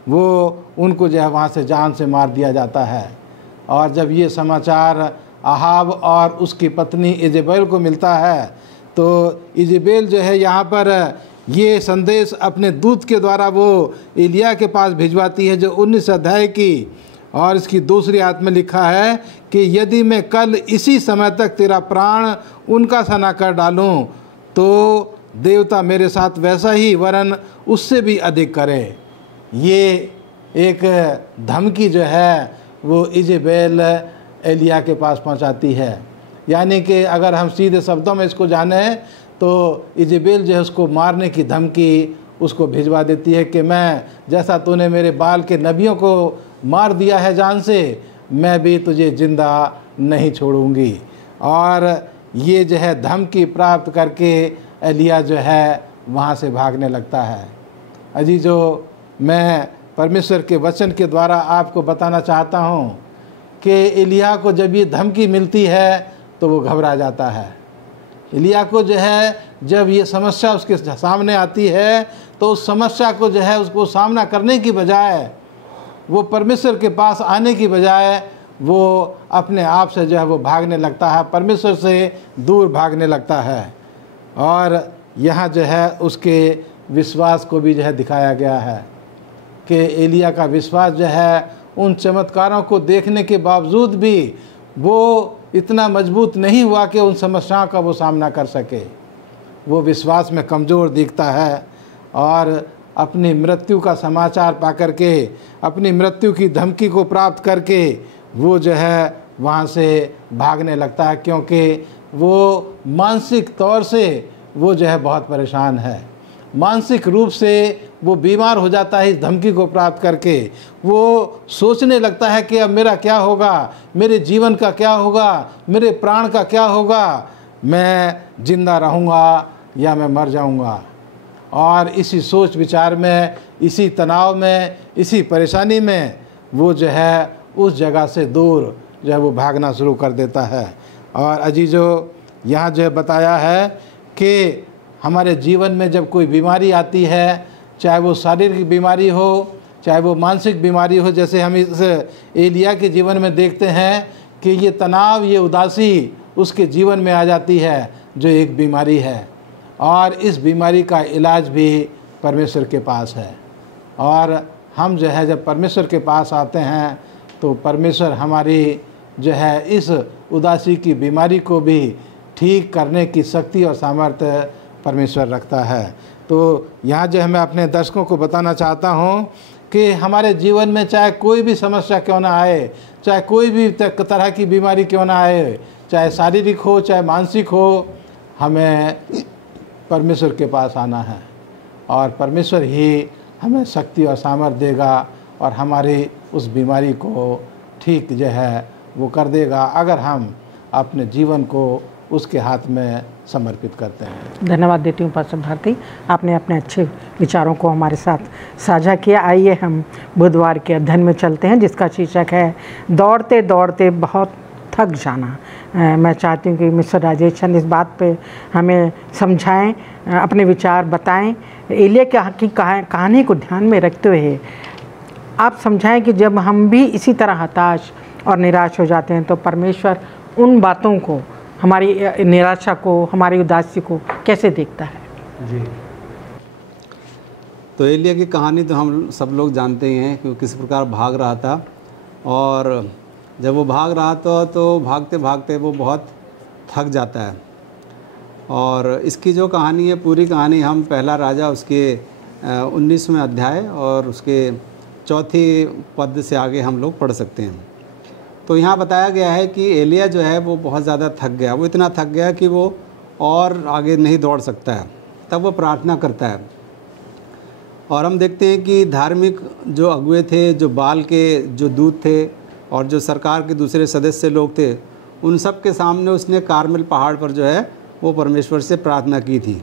वो उनको जो है वहाँ से जान से मार दिया जाता है। और जब ये समाचार अहाब और उसकी पत्नी इजेबेल को मिलता है तो इजेबेल जो है यहाँ पर ये संदेश अपने दूत के द्वारा वो एलिया के पास भिजवाती है, जो 19 अध्याय की और इसकी दूसरी आयत में लिखा है कि यदि मैं कल इसी समय तक तेरा प्राण उनका सा न कर डालूं तो देवता मेरे साथ वैसा ही वरन उससे भी अधिक करे। ये एक धमकी जो है वो इजेबेल एलिया के पास पहुंचाती है। यानी कि अगर हम सीधे शब्दों में इसको जाने तो इजेबेल जो है उसको मारने की धमकी उसको भिजवा देती है कि मैं, जैसा तूने मेरे बाल के नबियों को मार दिया है जान से, मैं भी तुझे ज़िंदा नहीं छोड़ूंगी। और ये जो है धमकी प्राप्त करके एलिया जो है वहाँ से भागने लगता है। अजीजों, मैं परमेश्वर के वचन के द्वारा आपको बताना चाहता हूँ कि एलिया को जब ये धमकी मिलती है तो वो घबरा जाता है। एलिया को जो है जब ये समस्या उसके सामने आती है तो उस समस्या को जो है उसको सामना करने की बजाय, वो परमेश्वर के पास आने की बजाय वो अपने आप से जो है वो भागने लगता है, परमेश्वर से दूर भागने लगता है। और यहाँ जो है उसके विश्वास को भी जो है दिखाया गया है कि एलिया का विश्वास जो है उन चमत्कारों को देखने के बावजूद भी वो इतना मजबूत नहीं हुआ कि उन समस्याओं का वो सामना कर सके। वो विश्वास में कमज़ोर दिखता है और अपनी मृत्यु का समाचार पा करके, अपनी मृत्यु की धमकी को प्राप्त करके वो जो है वहाँ से भागने लगता है, क्योंकि वो मानसिक तौर से वो जो है बहुत परेशान है। मानसिक रूप से वो बीमार हो जाता है इस धमकी को प्राप्त करके। वो सोचने लगता है कि अब मेरा क्या होगा, मेरे जीवन का क्या होगा, मेरे प्राण का क्या होगा, मैं जिंदा रहूँगा या मैं मर जाऊँगा। और इसी सोच विचार में, इसी तनाव में, इसी परेशानी में वो जो है उस जगह से दूर जो है वो भागना शुरू कर देता है। और अजीजों, यहाँ जो है बताया है कि हमारे जीवन में जब कोई बीमारी आती है, चाहे वो शारीरिक बीमारी हो, चाहे वो मानसिक बीमारी हो, जैसे हम इस एलिया के जीवन में देखते हैं कि ये तनाव, ये उदासी उसके जीवन में आ जाती है, जो एक बीमारी है। और इस बीमारी का इलाज भी परमेश्वर के पास है। और हम जो है जब परमेश्वर के पास आते हैं तो परमेश्वर हमारी जो है इस उदासी की बीमारी को भी ठीक करने की शक्ति और सामर्थ्य परमेश्वर रखता है। तो यहाँ जो है मैं अपने दर्शकों को बताना चाहता हूँ कि हमारे जीवन में चाहे कोई भी समस्या क्यों ना आए, चाहे कोई भी तरह की बीमारी क्यों ना आए, चाहे शारीरिक हो चाहे मानसिक हो, हमें परमेश्वर के पास आना है और परमेश्वर ही हमें शक्ति और सामर्थ्य देगा और हमारी उस बीमारी को ठीक जो है वो कर देगा, अगर हम अपने जीवन को उसके हाथ में समर्पित करते हैं। धन्यवाद देती हूँ पास्टर भारती, आपने अपने अच्छे विचारों को हमारे साथ साझा किया। आइए हम बुधवार के अध्ययन में चलते हैं, जिसका शीर्षक है दौड़ते दौड़ते बहुत थक जाना। मैं चाहती हूँ कि मिस्टर राजेशन इस बात पे हमें समझाएं, अपने विचार बताएं। एलिया की कहानी को ध्यान में रखते हुए आप समझाएं कि जब हम भी इसी तरह हताश और निराश हो जाते हैं तो परमेश्वर उन बातों को, हमारी निराशा को, हमारी उदासी को कैसे देखता है। जी, तो एलिया की कहानी तो हम सब लोग जानते ही हैं कि वो किस प्रकार भाग रहा था, और जब वो भाग रहा था तो भागते भागते वो बहुत थक जाता है। और इसकी जो कहानी है, पूरी कहानी हम पहला राजा उसके 19वें अध्याय और उसके 4 पद से आगे हम लोग पढ़ सकते हैं। तो यहाँ बताया गया है कि एलिया जो है वो बहुत ज़्यादा थक गया। वो इतना थक गया कि वो और आगे नहीं दौड़ सकता है। तब वो प्रार्थना करता है, और हम देखते हैं कि धार्मिक जो अगुए थे, जो बाल के जो दूत थे और जो सरकार के दूसरे सदस्य लोग थे, उन सब के सामने उसने कारमेल पहाड़ पर जो है वो परमेश्वर से प्रार्थना की थी।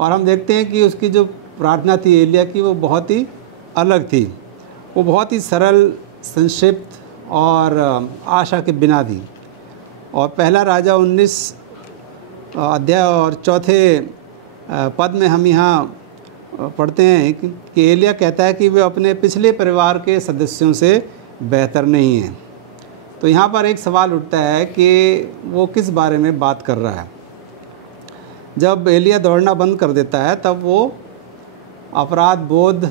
और हम देखते हैं कि उसकी जो प्रार्थना थी एलिया की, वो बहुत ही अलग थी। वो बहुत ही सरल, संक्षिप्त और आशा के बिना थी। और पहला राजा 19 अध्याय और 4 पद में हम यहाँ पढ़ते हैं कि एलिया कहता है कि वे अपने पिछले परिवार के सदस्यों से बेहतर नहीं हैं। तो यहाँ पर एक सवाल उठता है कि वो किस बारे में बात कर रहा है। जब एलिया दौड़ना बंद कर देता है तब वो अपराध बोध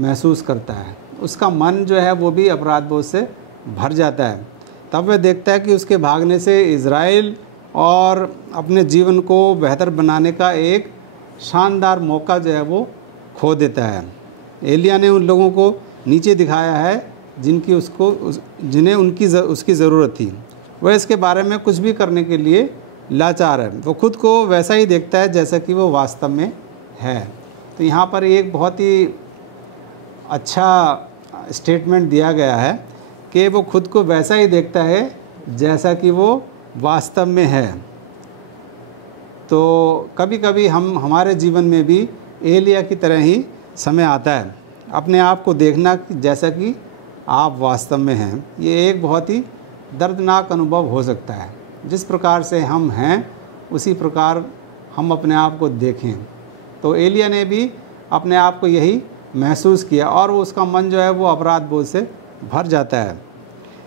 महसूस करता है। उसका मन जो है वो भी अपराध बोध से भर जाता है। तब वह देखता है कि उसके भागने से इज़राइल और अपने जीवन को बेहतर बनाने का एक शानदार मौका जो है वो खो देता है। एलिया ने उन लोगों को नीचे दिखाया है जिन्हें उसकी ज़रूरत थी। वह इसके बारे में कुछ भी करने के लिए लाचार है। वो खुद को वैसा ही देखता है जैसा कि वो वास्तव में है। तो यहाँ पर एक बहुत ही अच्छा स्टेटमेंट दिया गया है कि वो खुद को वैसा ही देखता है जैसा कि वो वास्तव में है। तो कभी कभी हमारे जीवन में भी एलिया की तरह ही समय आता है, अपने आप को देखना जैसा कि आप वास्तव में हैं। ये एक बहुत ही दर्दनाक अनुभव हो सकता है। जिस प्रकार से हम हैं उसी प्रकार हम अपने आप को देखें। तो एलिया ने भी अपने आप को यही महसूस किया और उसका मन जो है वो अपराध बोध से भर जाता है।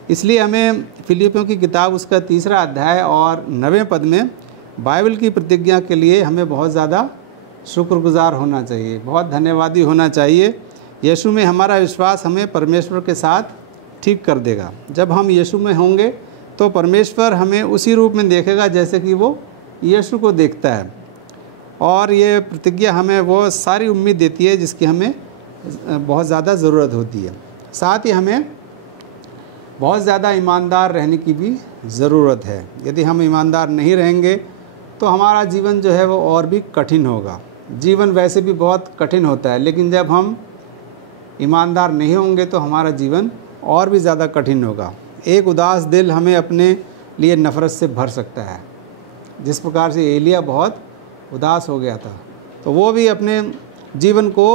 इसलिए हमें फिलिपियों की किताब उसका 3 अध्याय और 9वें पद में बाइबल की प्रतिज्ञा के लिए हमें बहुत ज़्यादा शुक्रगुजार होना चाहिए, बहुत धन्यवादी होना चाहिए। यीशु में हमारा विश्वास हमें परमेश्वर के साथ ठीक कर देगा। जब हम यीशु में होंगे तो परमेश्वर हमें उसी रूप में देखेगा जैसे कि वो यीशु को देखता है। और ये प्रतिज्ञा हमें वो सारी उम्मीद देती है जिसकी हमें बहुत ज़्यादा ज़रूरत होती है। साथ ही हमें बहुत ज़्यादा ईमानदार रहने की भी ज़रूरत है। यदि हम ईमानदार नहीं रहेंगे तो हमारा जीवन जो है वो और भी कठिन होगा। जीवन वैसे भी बहुत कठिन होता है, लेकिन जब हम ईमानदार नहीं होंगे तो हमारा जीवन और भी ज़्यादा कठिन होगा। एक उदास दिल हमें अपने लिए नफ़रत से भर सकता है। जिस प्रकार से एलिया बहुत उदास हो गया था, तो वो भी अपने जीवन को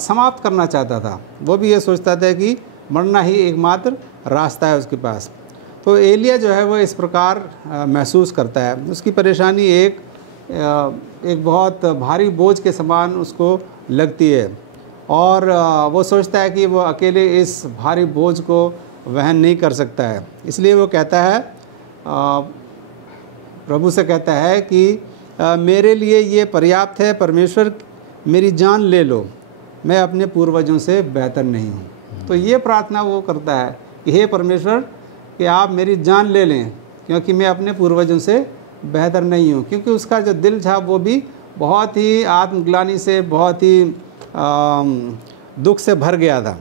समाप्त करना चाहता था। वो भी ये सोचता था कि मरना ही एकमात्र रास्ता है उसके पास। तो एलिया जो है वो इस प्रकार महसूस करता है। उसकी परेशानी एक बहुत भारी बोझ के समान उसको लगती है, और वो सोचता है कि वो अकेले इस भारी बोझ को वहन नहीं कर सकता है। इसलिए वो कहता है, प्रभु से कहता है कि मेरे लिए ये पर्याप्त है, परमेश्वर मेरी जान ले लो, मैं अपने पूर्वजों से बेहतर नहीं हूँ। तो ये प्रार्थना वो करता है कि हे परमेश्वर, कि आप मेरी जान ले लें, क्योंकि मैं अपने पूर्वजों से बेहतर नहीं हूँ। क्योंकि उसका जो दिल था वो भी बहुत ही आत्मग्लानि से, बहुत ही दुख से भर गया था।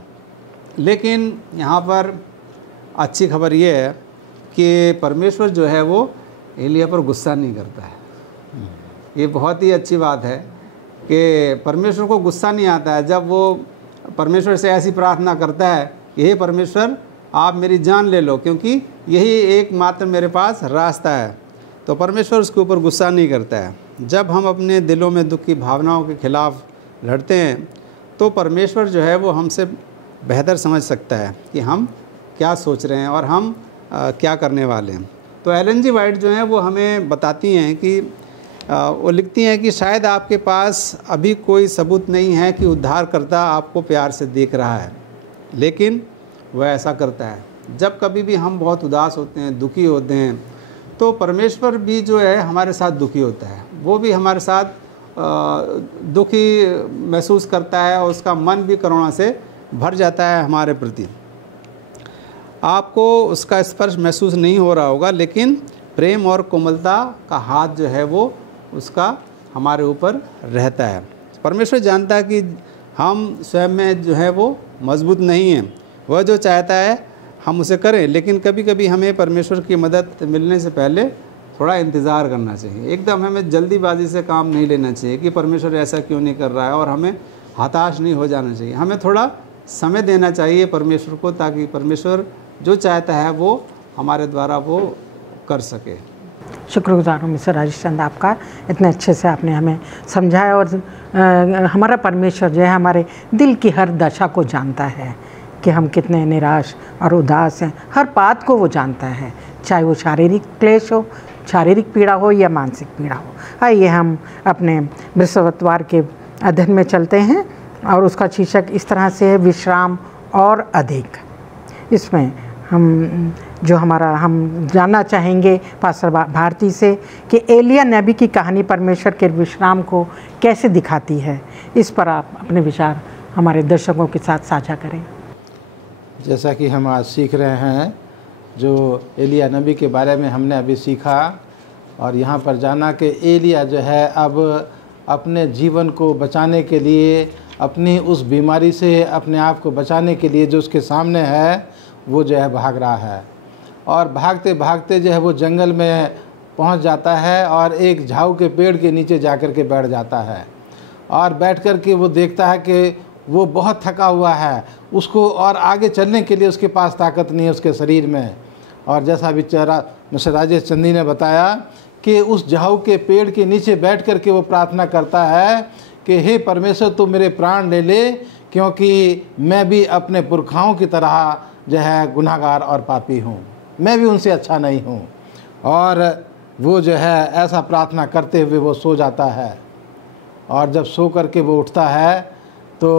लेकिन यहाँ पर अच्छी खबर ये है कि परमेश्वर जो है वो एलिया पर गुस्सा नहीं करता है। ये बहुत ही अच्छी बात है कि परमेश्वर को गुस्सा नहीं आता है जब वो परमेश्वर से ऐसी प्रार्थना करता है कि हे परमेश्वर, आप मेरी जान ले लो, क्योंकि यही एकमात्र मेरे पास रास्ता है। तो परमेश्वर उसके ऊपर गुस्सा नहीं करता है। जब हम अपने दिलों में दुख की भावनाओं के खिलाफ लड़ते हैं तो परमेश्वर जो है वो हमसे बेहतर समझ सकता है कि हम क्या सोच रहे हैं, और हम क्या करने वाले हैं। तो एलन जी वाइट जो हैं वो हमें बताती हैं कि वो लिखती हैं कि शायद आपके पास अभी कोई सबूत नहीं है कि उद्धारकर्ता आपको प्यार से देख रहा है, लेकिन वह ऐसा करता है। जब कभी भी हम बहुत उदास होते हैं, दुखी होते हैं, तो परमेश्वर भी जो है हमारे साथ दुखी होता है। वो भी हमारे साथ दुखी महसूस करता है और उसका मन भी करुणा से भर जाता है हमारे प्रति। आपको उसका स्पर्श महसूस नहीं हो रहा होगा, लेकिन प्रेम और कोमलता का हाथ जो है वो उसका हमारे ऊपर रहता है। परमेश्वर जानता है कि हम स्वयं में जो है वो मजबूत नहीं हैं। वह जो चाहता है हम उसे करें, लेकिन कभी कभी हमें परमेश्वर की मदद मिलने से पहले थोड़ा इंतज़ार करना चाहिए। एकदम हमें जल्दीबाजी से काम नहीं लेना चाहिए कि परमेश्वर ऐसा क्यों नहीं कर रहा है, और हमें हताश नहीं हो जाना चाहिए। हमें थोड़ा समय देना चाहिए परमेश्वर को, ताकि परमेश्वर जो चाहता है वो हमारे द्वारा वो कर सके। शुक्रगुजार हूँ मिस्टर राजेश चंद आपका, इतने अच्छे से आपने हमें समझाया। और हमारा परमेश्वर जो है हमारे दिल की हर दशा को जानता है कि हम कितने निराश और उदास हैं। हर बात को वो जानता है, चाहे वो शारीरिक क्लेश हो, शारीरिक पीड़ा हो या मानसिक पीड़ा हो। आइए हम अपने बृहस्पतिवार के अध्ययन में चलते हैं, और उसका शीर्षक इस तरह से है, विश्राम और अधिक। इसमें हम जानना चाहेंगे पास्टर भारती से कि एलिया नबी की कहानी परमेश्वर के विश्राम को कैसे दिखाती है। इस पर आप अपने विचार हमारे दर्शकों के साथ साझा करें। जैसा कि हम आज सीख रहे हैं, जो एलिया नबी के बारे में हमने अभी सीखा, और यहाँ पर जाना कि एलिया जो है अब अपने जीवन को बचाने के लिए, अपनी उस बीमारी से अपने आप को बचाने के लिए जो उसके सामने है वो जो है भाग रहा है। और भागते भागते जो है वो जंगल में पहुंच जाता है और एक झाऊ के पेड़ के नीचे जाकर के बैठ जाता है। और बैठ कर के वो देखता है कि वो बहुत थका हुआ है, उसको और आगे चलने के लिए उसके पास ताकत नहीं है उसके शरीर में। और जैसा बेचारा मिस्टर राजेश चंदी ने बताया कि उस झाऊ के पेड़ के नीचे बैठ कर के वो प्रार्थना करता है कि हे परमेश्वर, तू मेरे प्राण ले ले, क्योंकि मैं भी अपने पुरखाओं की तरह जो है गुनाहगार और पापी हूँ, मैं भी उनसे अच्छा नहीं हूँ। और वो जो है ऐसा प्रार्थना करते हुए वो सो जाता है। और जब सो करके वो उठता है तो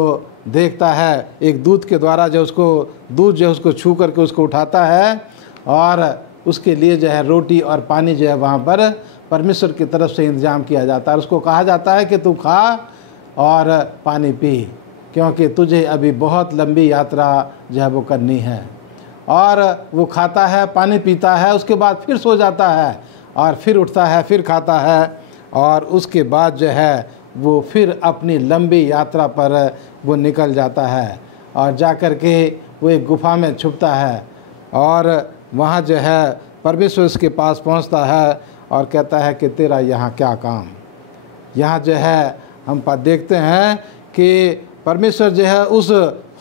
देखता है एक दूत के द्वारा दूध जो उसको छू करके उसको उठाता है, और उसके लिए जो है रोटी और पानी जो है वहाँ पर परमेश्वर की तरफ से इंतजाम किया जाता है। उसको कहा जाता है कि तू खा और पानी पी, क्योंकि तुझे अभी बहुत लंबी यात्रा जो है वो करनी है। और वो खाता है, पानी पीता है, उसके बाद फिर सो जाता है, और फिर उठता है, फिर खाता है, और उसके बाद जो है वो फिर अपनी लंबी यात्रा पर वो निकल जाता है। और जा कर के वो एक गुफा में छुपता है, और वहाँ जो है परमेश्वर उसके पास पहुँचता है और कहता है कि तेरा यहाँ क्या काम। यहाँ जो है हम देखते हैं कि परमेश्वर जो है उस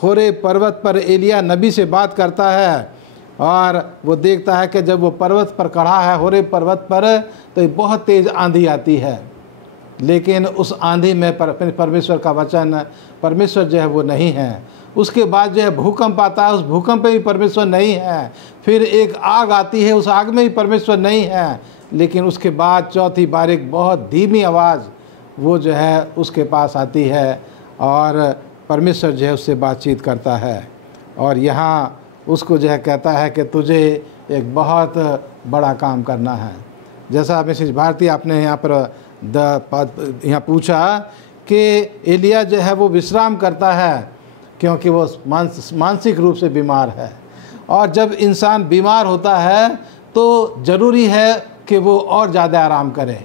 होरे पर्वत पर एलिया नबी से बात करता है, और वो देखता है कि जब वो पर्वत पर खड़ा है होरे पर्वत पर, तो बहुत तेज़ आंधी आती है, लेकिन उस आंधी में परमेश्वर का वचन, परमेश्वर जो है वो नहीं है। उसके बाद जो है भूकंप आता है, उस भूकंप में भी परमेश्वर नहीं है। फिर एक आग आती है, उस आग में भी परमेश्वर नहीं है। लेकिन उसके बाद चौथी बार एक बहुत धीमी आवाज़ वो जो है उसके पास आती है, और परमेश्वर जो है उससे बातचीत करता है, और यहाँ उसको जो है कहता है कि तुझे एक बहुत बड़ा काम करना है। जैसा मिसेस भारती आपने यहाँ पर यहाँ पूछा कि एलिया जो है वो विश्राम करता है क्योंकि वो मानसिक रूप से बीमार है, और जब इंसान बीमार होता है तो ज़रूरी है कि वो और ज़्यादा आराम करे,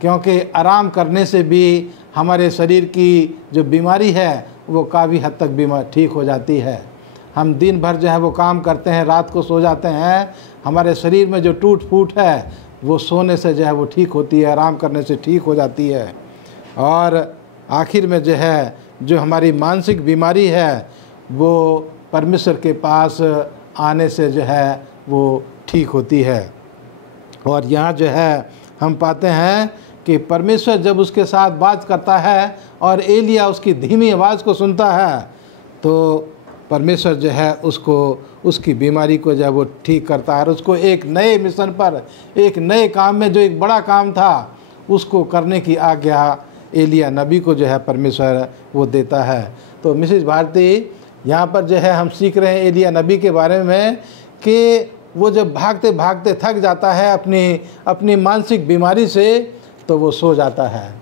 क्योंकि आराम करने से भी हमारे शरीर की जो बीमारी है वो काफ़ी हद तक ठीक हो जाती है। हम दिन भर जो है वो काम करते हैं, रात को सो जाते हैं, हमारे शरीर में जो टूट फूट है वो सोने से जो है वो ठीक होती है, आराम करने से ठीक हो जाती है। और आखिर में जो है जो हमारी मानसिक बीमारी है वो परमेश्वर के पास आने से जो है वो ठीक होती है। और यहाँ जो है हम पाते हैं कि परमेश्वर जब उसके साथ बात करता है और एलिया उसकी धीमी आवाज़ को सुनता है, तो परमेश्वर जो है उसको उसकी बीमारी को जो है वो ठीक करता है और उसको एक नए मिशन पर, एक नए काम में, जो एक बड़ा काम था उसको करने की आज्ञा एलिया नबी को जो है परमेश्वर वो देता है। तो मिसेस भारती, यहाँ पर जो है हम सीख रहे हैं एलिया नबी के बारे में कि वो जब भागते भागते थक जाता है अपनी मानसिक बीमारी से, तो वो सो जाता है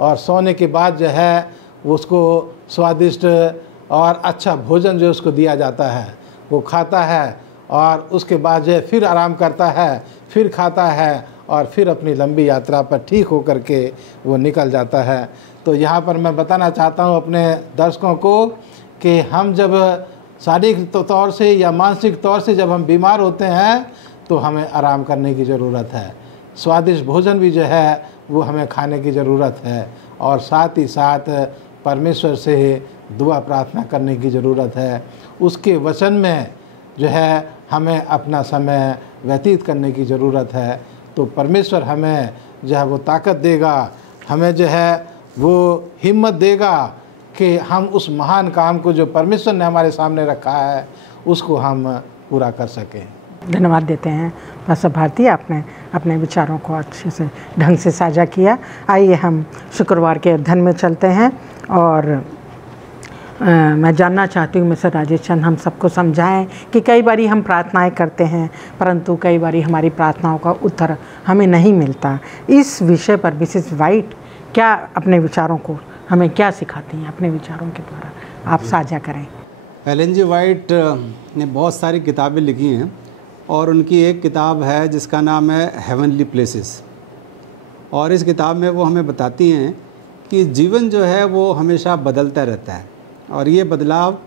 और सोने के बाद जो है उसको स्वादिष्ट और अच्छा भोजन जो उसको दिया जाता है वो खाता है और उसके बाद जो है फिर आराम करता है, फिर खाता है और फिर अपनी लंबी यात्रा पर ठीक होकर के वो निकल जाता है। तो यहाँ पर मैं बताना चाहता हूँ अपने दर्शकों को कि हम जब शारीरिक तौर से या मानसिक तौर से जब हम बीमार होते हैं तो हमें आराम करने की ज़रूरत है, स्वादिष्ट भोजन भी जो है वो हमें खाने की ज़रूरत है और साथ ही साथ परमेश्वर से दुआ प्रार्थना करने की ज़रूरत है। उसके वचन में जो है हमें अपना समय व्यतीत करने की ज़रूरत है। तो परमेश्वर हमें जो है वो ताकत देगा, हमें जो है वो हिम्मत देगा कि हम उस महान काम को जो परमेश्वर ने हमारे सामने रखा है उसको हम पूरा कर सकें। धन्यवाद देते हैं पास्टर भारती, आपने अपने विचारों को अच्छे से ढंग से साझा किया। आइए हम शुक्रवार के अध्ययन में चलते हैं और मैं जानना चाहती हूँ मिस्टर राजेश चंद हम सबको समझाएं कि कई बारी हम प्रार्थनाएं करते हैं परंतु कई बारी हमारी प्रार्थनाओं का उत्तर हमें नहीं मिलता। इस विषय पर मिसेस वाइट क्या अपने विचारों को हमें क्या सिखाती हैं, अपने विचारों के द्वारा आप साझा करें। एलन जी वाइट ने बहुत सारी किताबें लिखी हैं और उनकी एक किताब है जिसका नाम है हेवनली प्लेसेस, और इस किताब में वो हमें बताती हैं कि जीवन जो है वो हमेशा बदलता रहता है और ये बदलाव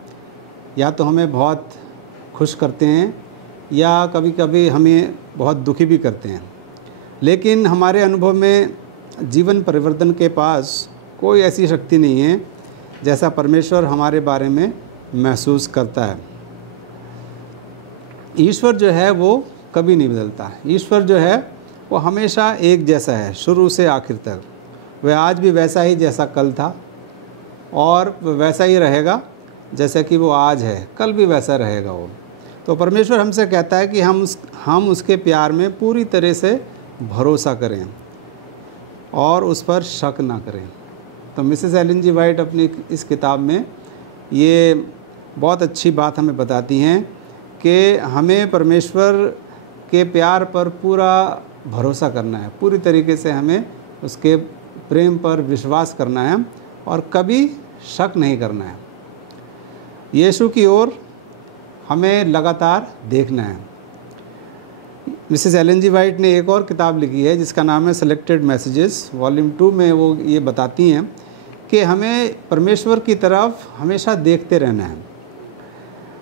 या तो हमें बहुत खुश करते हैं या कभी कभी हमें बहुत दुखी भी करते हैं, लेकिन हमारे अनुभव में जीवन परिवर्तन के पास कोई ऐसी शक्ति नहीं है जैसा परमेश्वर हमारे बारे में महसूस करता है। ईश्वर जो है वो कभी नहीं बदलता। ईश्वर जो है वो हमेशा एक जैसा है शुरू से आखिर तक। वह आज भी वैसा ही जैसा कल था और वैसा ही रहेगा जैसा कि वो आज है, कल भी वैसा रहेगा वो। तो परमेश्वर हमसे कहता है कि हम उसके प्यार में पूरी तरह से भरोसा करें और उस पर शक ना करें। तो मिसेस एलन जी वाइट अपनी इस किताब में ये बहुत अच्छी बात हमें बताती हैं कि हमें परमेश्वर के प्यार पर पूरा भरोसा करना है, पूरी तरीके से हमें उसके प्रेम पर विश्वास करना है और कभी शक नहीं करना है। यीशु की ओर हमें लगातार देखना है। मिसेस एलन जी वाइट ने एक और किताब लिखी है जिसका नाम है सेलेक्टेड मैसेजेस, वॉल्यूम 2 में वो ये बताती हैं कि हमें परमेश्वर की तरफ हमेशा देखते रहना है,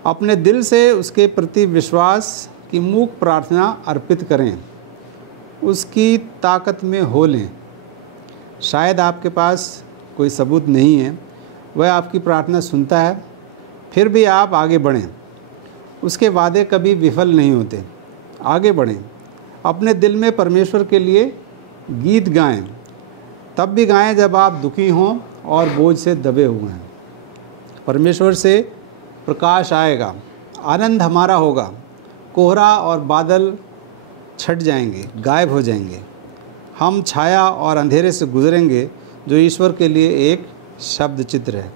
अपने दिल से उसके प्रति विश्वास की मूक प्रार्थना अर्पित करें, उसकी ताकत में हो लें। शायद आपके पास कोई सबूत नहीं है, वह आपकी प्रार्थना सुनता है, फिर भी आप आगे बढ़ें। उसके वादे कभी विफल नहीं होते। आगे बढ़ें, अपने दिल में परमेश्वर के लिए गीत गाएं, तब भी गाएं जब आप दुखी हों और बोझ से दबे हुए हैं। परमेश्वर से प्रकाश आएगा, आनंद हमारा होगा, कोहरा और बादल छट जाएंगे, गायब हो जाएंगे। हम छाया और अंधेरे से गुजरेंगे, जो ईश्वर के लिए एक शब्द चित्र है।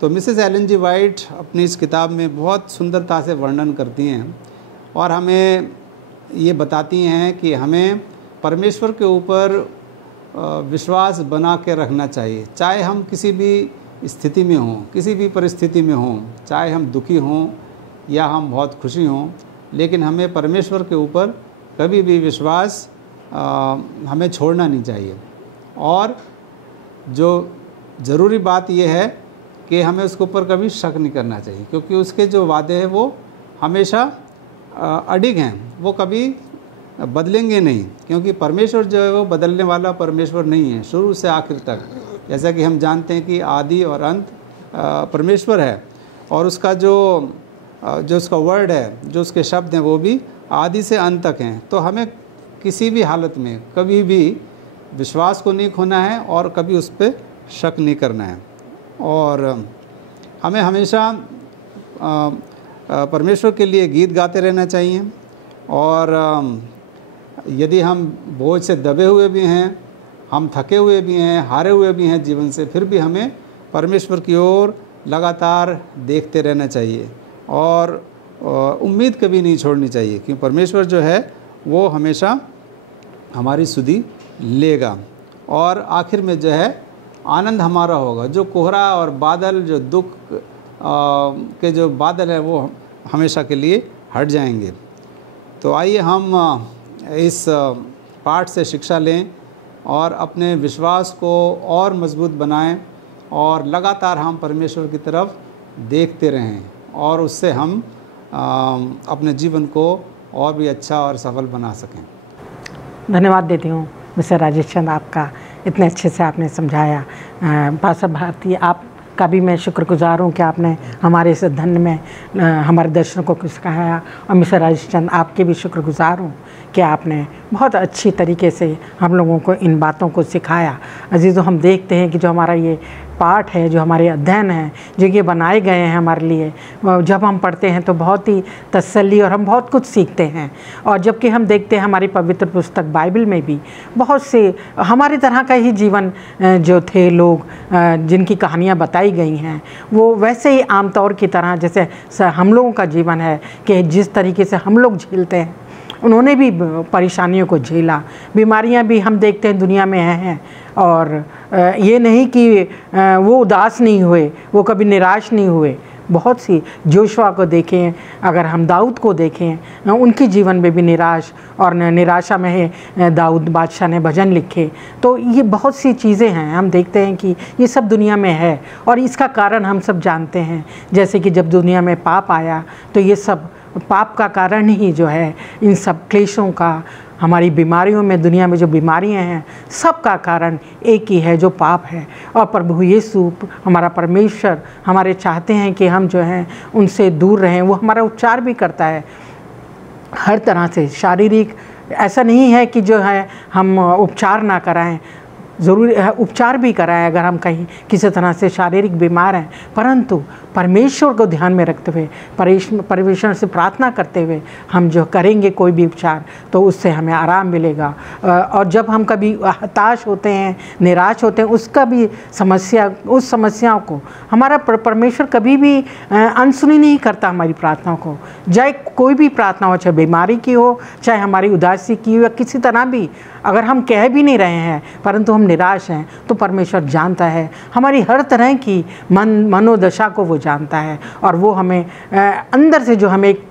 तो मिसेस एलन जी वाइट अपनी इस किताब में बहुत सुंदरता से वर्णन करती हैं और हमें ये बताती हैं कि हमें परमेश्वर के ऊपर विश्वास बना के रखना चाहिए, चाहे हम किसी भी स्थिति में हों, किसी भी परिस्थिति में हों, चाहे हम दुखी हों या हम बहुत खुशी हों, लेकिन हमें परमेश्वर के ऊपर कभी भी विश्वास हमें छोड़ना नहीं चाहिए। और जो ज़रूरी बात यह है कि हमें उसके ऊपर कभी शक नहीं करना चाहिए, क्योंकि उसके जो वादे हैं वो हमेशा अडिग हैं, वो कभी बदलेंगे नहीं, क्योंकि परमेश्वर जो है वो बदलने वाला परमेश्वर नहीं है शुरू से आखिर तक। जैसा कि हम जानते हैं कि आदि और अंत परमेश्वर है और उसका जो उसका वर्ड है, जो उसके शब्द हैं, वो भी आदि से अंत तक हैं। तो हमें किसी भी हालत में कभी भी विश्वास को नहीं खोना है और कभी उस पर शक नहीं करना है। और हमें हमेशा परमेश्वर के लिए गीत गाते रहना चाहिए। और यदि हम बोझ से दबे हुए भी हैं, हम थके हुए भी हैं, हारे हुए भी हैं जीवन से, फिर भी हमें परमेश्वर की ओर लगातार देखते रहना चाहिए और उम्मीद कभी नहीं छोड़नी चाहिए, क्योंकि परमेश्वर जो है वो हमेशा हमारी सुधि लेगा और आखिर में जो है आनंद हमारा होगा। जो कोहरा और बादल, जो दुख के जो बादल है वो हमेशा के लिए हट जाएंगे। तो आइए हम इस पाठ से शिक्षा लें और अपने विश्वास को और मजबूत बनाएं और लगातार हम परमेश्वर की तरफ देखते रहें और उससे हम अपने जीवन को और भी अच्छा और सफल बना सकें। धन्यवाद देती हूँ मिस्टर राजेश चंद, आपका इतने अच्छे से आपने समझाया। पास्टर भारती, आपका भी मैं शुक्रगुजार हूँ कि आपने हमारे इस अध्ययन में हमारे दर्शकों को सिखाया। और मिस्टर राजेश चंद, आपके भी शुक्रगुजार हूँ कि आपने बहुत अच्छी तरीके से हम लोगों को इन बातों को सिखाया। अजीज़ों, हम देखते हैं कि जो हमारा ये पाठ है, जो हमारे अध्ययन हैं, जो ये बनाए गए हैं हमारे लिए, जब हम पढ़ते हैं तो बहुत ही तसल्ली और हम बहुत कुछ सीखते हैं। और जबकि हम देखते हैं हमारी पवित्र पुस्तक बाइबल में भी बहुत से हमारी तरह का ही जीवन जो थे लोग, जिनकी कहानियाँ बताई गई हैं, वो वैसे ही आमतौर की तरह जैसे हम लोगों का जीवन है कि जिस तरीके से हम लोग झेलते हैं, उन्होंने भी परेशानियों को झेला। बीमारियां भी हम देखते हैं दुनिया में हैं और ये नहीं कि वो उदास नहीं हुए, वो कभी निराश नहीं हुए। बहुत सी जोशुआ को देखें, अगर हम दाऊद को देखें, उनके जीवन में भी निराश और निराशा में है दाऊद बादशाह ने भजन लिखे। तो ये बहुत सी चीज़ें हैं, हम देखते हैं कि ये सब दुनिया में है और इसका कारण हम सब जानते हैं। जैसे कि जब दुनिया में पाप आया तो ये सब पाप का कारण ही जो है इन सब क्लेशों का, हमारी बीमारियों में, दुनिया में जो बीमारियां हैं, सब का कारण एक ही है, जो पाप है। और प्रभु यीशु हमारा परमेश्वर हमारे चाहते हैं कि हम जो हैं उनसे दूर रहें। वो हमारा उपचार भी करता है हर तरह से, शारीरिक। ऐसा नहीं है कि जो है हम उपचार ना कराएं, ज़रूरी है उपचार भी कराएं अगर हम कहीं किसी तरह से शारीरिक बीमार हैं, परंतु परमेश्वर को ध्यान में रखते हुए, परमेश्वर से प्रार्थना करते हुए हम जो करेंगे कोई भी उपचार, तो उससे हमें आराम मिलेगा। और जब हम कभी हताश होते हैं, निराश होते हैं, उसका भी उस समस्याओं को हमारा परमेश्वर कभी भी अनसुनी नहीं करता हमारी प्रार्थनाओं को। चाहे कोई भी प्रार्थना हो, चाहे बीमारी की हो, चाहे हमारी उदासी की हो, या किसी तरह भी अगर हम कह भी नहीं रहे हैं परंतु हम निराश हैं, तो परमेश्वर जानता है हमारी हर तरह की मनोदशा को, वो जानता है और वो हमें अंदर से जो हमें एक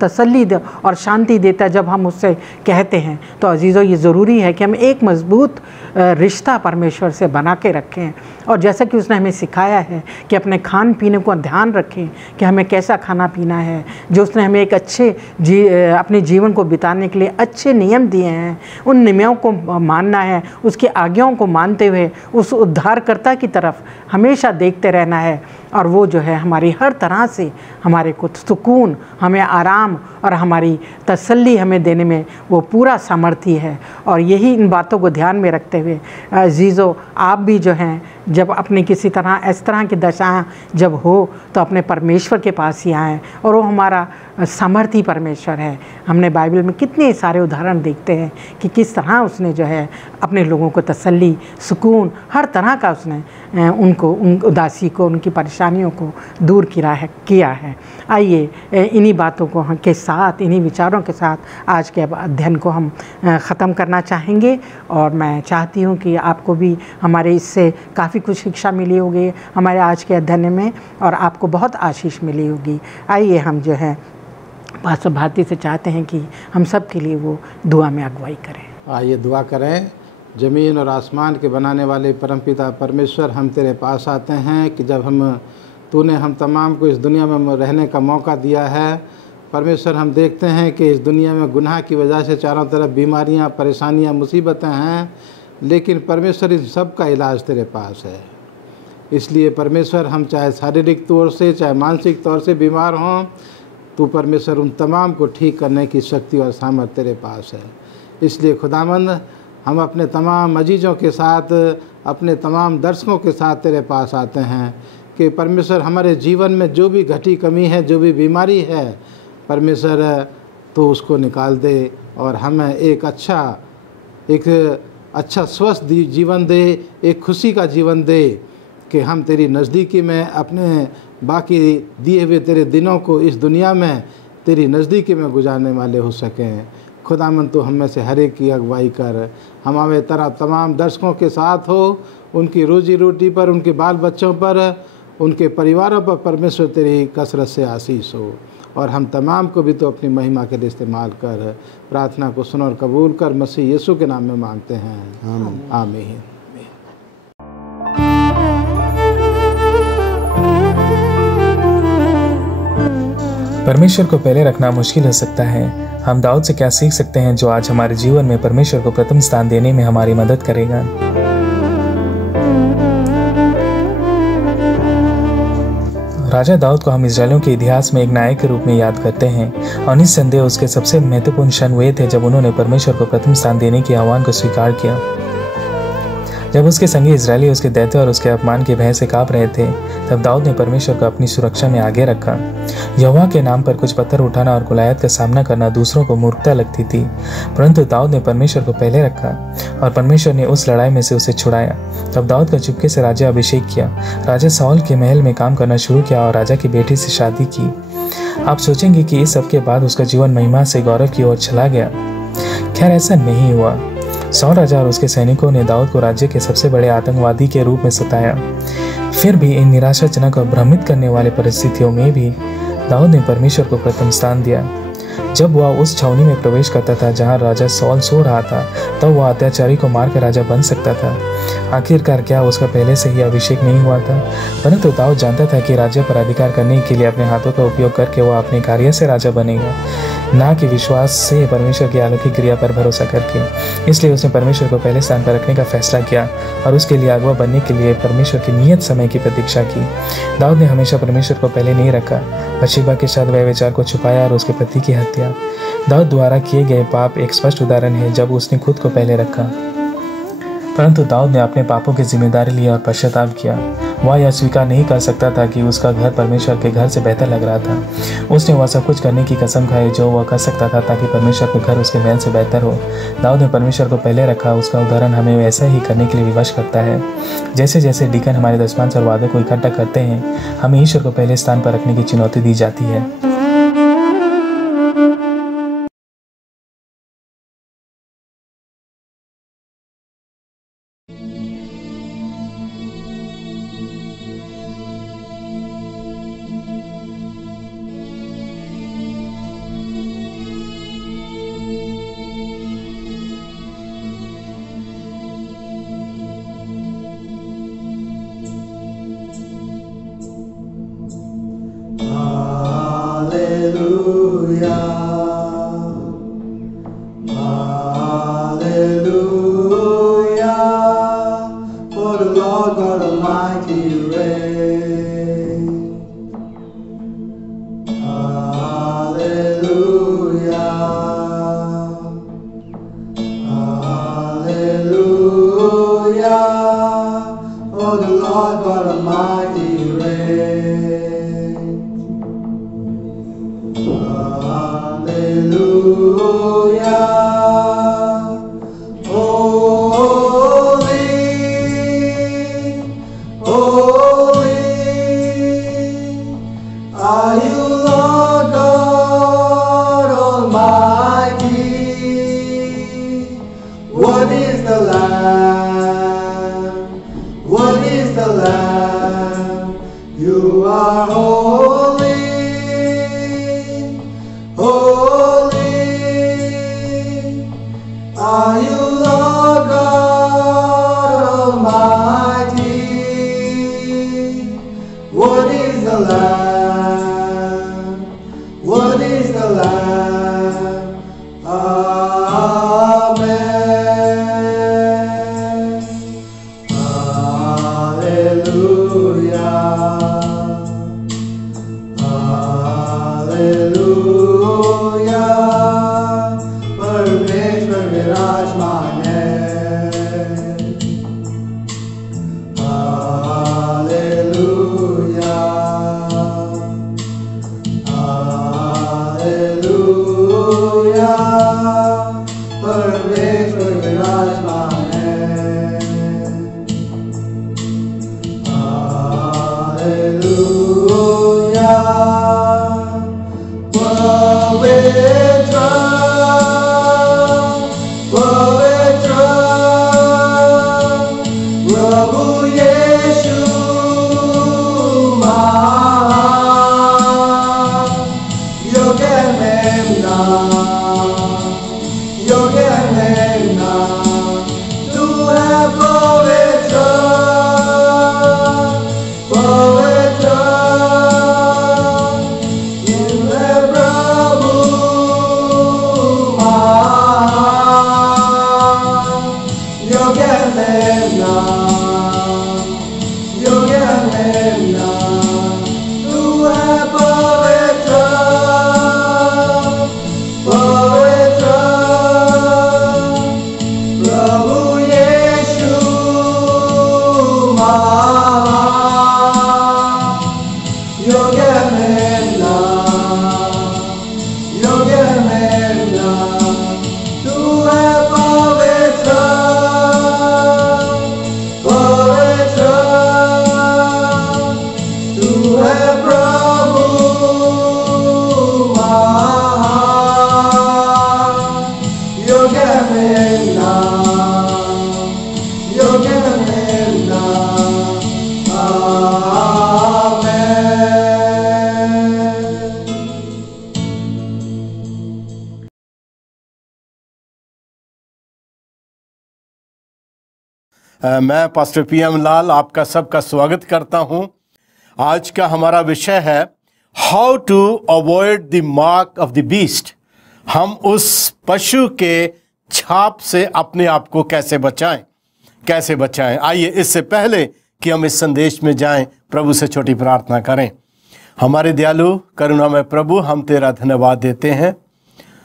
तसल्ली और शांति देता है जब हम उससे कहते हैं। तो अजीज़ों, ये ज़रूरी है कि हम एक मजबूत रिश्ता परमेश्वर से बना के रखें और जैसा कि उसने हमें सिखाया है कि अपने खान पीने को ध्यान रखें कि हमें कैसा खाना पीना है। जो उसने हमें एक अच्छे अपने जीवन को बिताने के लिए अच्छे नियम दिए हैं, उन नियमों को मानना है, उसकी आज्ञाओं को मानते हुए उस उद्धारकर्ता की तरफ हमेशा देखते रहना है। और वो जो है हमारी हर तरह से हमारे को सुकून, हमें आराम और हमारी तसल्ली हमें देने में वो पूरा सामर्थ्य है। और यही इन बातों को ध्यान में रखते हुए अजीज़ों, आप भी जो हैं जब अपनी किसी तरह इस तरह की दशा जब हो तो अपने परमेश्वर के पास ही आएँ और वो हमारा सामर्थी परमेश्वर है। हमने बाइबल में कितने सारे उदाहरण देखते हैं कि किस तरह उसने जो है अपने लोगों को तसल्ली, सुकून, हर तरह का उसने उनको, उन उदासी को, उनकी परेशानियों को दूर किया है। आइए इन्हीं बातों को के साथ, इन्हीं विचारों के साथ आज के अध्ययन को हम ख़त्म करना चाहेंगे। और मैं चाहती हूँ कि आपको भी हमारे इससे काफ़ी कुछ शिक्षा मिली होगी हमारे आज के अध्ययन में और आपको बहुत आशीष मिली होगी। आइए हम जो है पास्टर भारती से चाहते हैं कि हम सब के लिए वो दुआ में अगुवाई करें। आइए दुआ करें। ज़मीन और आसमान के बनाने वाले परमपिता परमेश्वर, हम तेरे पास आते हैं कि जब तूने हम तमाम को इस दुनिया में रहने का मौका दिया है परमेश्वर, हम देखते हैं कि इस दुनिया में गुनाह की वजह से चारों तरफ बीमारियां, परेशानियां, मुसीबतें हैं, लेकिन परमेश्वर इन सब का इलाज तेरे पास है। इसलिए परमेश्वर, हम चाहे शारीरिक तौर से चाहे मानसिक तौर से बीमार हों, तू परमेश्वर उन तमाम को ठीक करने की शक्ति और सामर्थ्य तेरे पास है। इसलिए खुदावंद, हम अपने तमाम अजीज़ों के साथ, अपने तमाम दर्शकों के साथ तेरे पास आते हैं कि परमेश्वर हमारे जीवन में जो भी घटी कमी है, जो भी बीमारी है, परमेश्वर तो उसको निकाल दे और हमें एक अच्छा स्वस्थ जीवन दे, एक खुशी का जीवन दे कि हम तेरी नज़दीकी में अपने बाकी दिए हुए तेरे दिनों को इस दुनिया में तेरी नज़दीकी में गुजारने वाले हो सकें। खुदावन तो हम में से हर एक की अगुवाई कर, हमारे तमाम दर्शकों के साथ हो, उनकी रोजी रोटी पर, उनके बाल बच्चों पर, उनके परिवारों पर परमेश्वर तेरी कसरत से आशीष हो। और हम तमाम को भी तो अपनी महिमा के लिए इस्तेमाल कर। प्रार्थना को सुन और कबूल कर, मसीह यीशु के नाम में मांगते हैं, आमीन। परमेश्वर को पहले रखना मुश्किल हो सकता है। हम दाऊद से क्या सीख सकते हैं जो आज हमारे जीवन में परमेश्वर को प्रथम स्थान देने में हमारी मदद करेगा। राजा दाऊद को हम इजरायलियों के इतिहास में एक नायक के रूप में याद करते हैं और निस्संदेह उसके सबसे महत्वपूर्ण क्षण वे थे जब उन्होंने परमेश्वर को प्रथम स्थान देने के आह्वान को स्वीकार किया। जब उसके संगी इजरायली उसके दैत्य और उसके अपमान के भय से कांप रहे थे, तब दाऊद ने परमेश्वर को अपनी सुरक्षा में आगे रखा। यहोवा के नाम पर कुछ पत्थर उठाना और गोलियत का सामना करना दूसरों को मूर्खता लगती थी, परंतु दाऊद ने परमेश्वर को पहले रखा और परमेश्वर ने उस लड़ाई में से उसे छुड़ाया। तब दाऊद का चुपके से राजा अभिषेक किया, राजा साउल के महल में काम करना शुरू किया और राजा की बेटी से शादी की। आप सोचेंगे कि इस सब के बाद उसका जीवन महिमा से गौरव की ओर चला गया। खैर, ऐसा नहीं हुआ। साउल राजा और उसके सैनिकों ने दाऊद को राज्य के सबसे बड़े आतंकवादी के रूप में सताया। फिर भी इन निराशाजनक और भ्रमित करने वाले परिस्थितियों में भी दाऊद ने परमेश्वर को प्रथम स्थान दिया। जब वह उस छावनी में प्रवेश करता था जहां राजा साउल सो रहा था, तब वह अत्याचारी को मारकर राजा बन सकता था। आखिरकार क्या उसका पहले से ही अभिषेक नहीं हुआ था? परंतु दाऊद जानता था कि राज्य पर अधिकार करने के लिए अपने हाथों का उपयोग करके वह अपने कार्य से राजा बनेगा, ना कि विश्वास से परमेश्वर की अलौकिक क्रिया पर भरोसा करके। इसलिए उसने परमेश्वर को पहले स्थान पर रखने का फैसला किया और उसके लिए अगुआ बनने के लिए परमेश्वर के नियत समय की प्रतीक्षा की। दाऊद ने हमेशा परमेश्वर को पहले नहीं रखा। बतशेबा के साथ वह विचार को छुपाया और उसके पति की हत्या। दाऊद द्वारा किए गए पाप एक स्पष्ट उदाहरण है जब उसने खुद को पहले रखा। परंतु दाऊद ने अपने पापों की जिम्मेदारी ली और पश्चाताप किया। वह यह स्वीकार नहीं कर सकता था कि उसका घर परमेश्वर के घर से बेहतर लग रहा था। उसने वह सब कुछ करने की कसम खाई जो वह कर सकता था ताकि परमेश्वर का घर उसके महल से बेहतर हो। दाऊद ने परमेश्वर को पहले रखा। उसका उदाहरण हमें वैसा ही करने के लिए विवश करता है। जैसे जैसे डीकन हमारे दशमांश और वादों को इकट्ठा करते हैं, हमें ईश्वर को पहले स्थान पर रखने की चुनौती दी जाती है। मैं पास्टर PM लाल आपका सबका स्वागत करता हूं। आज का हमारा विषय है how to avoid the mark of the beast. हम उस पशु के छाप से अपने आप को कैसे बचाएं। आइए इससे पहले कि हम इस संदेश में जाएं, प्रभु से छोटी प्रार्थना करें। हमारे दयालु करुणामय प्रभु, हम तेरा धन्यवाद देते हैं,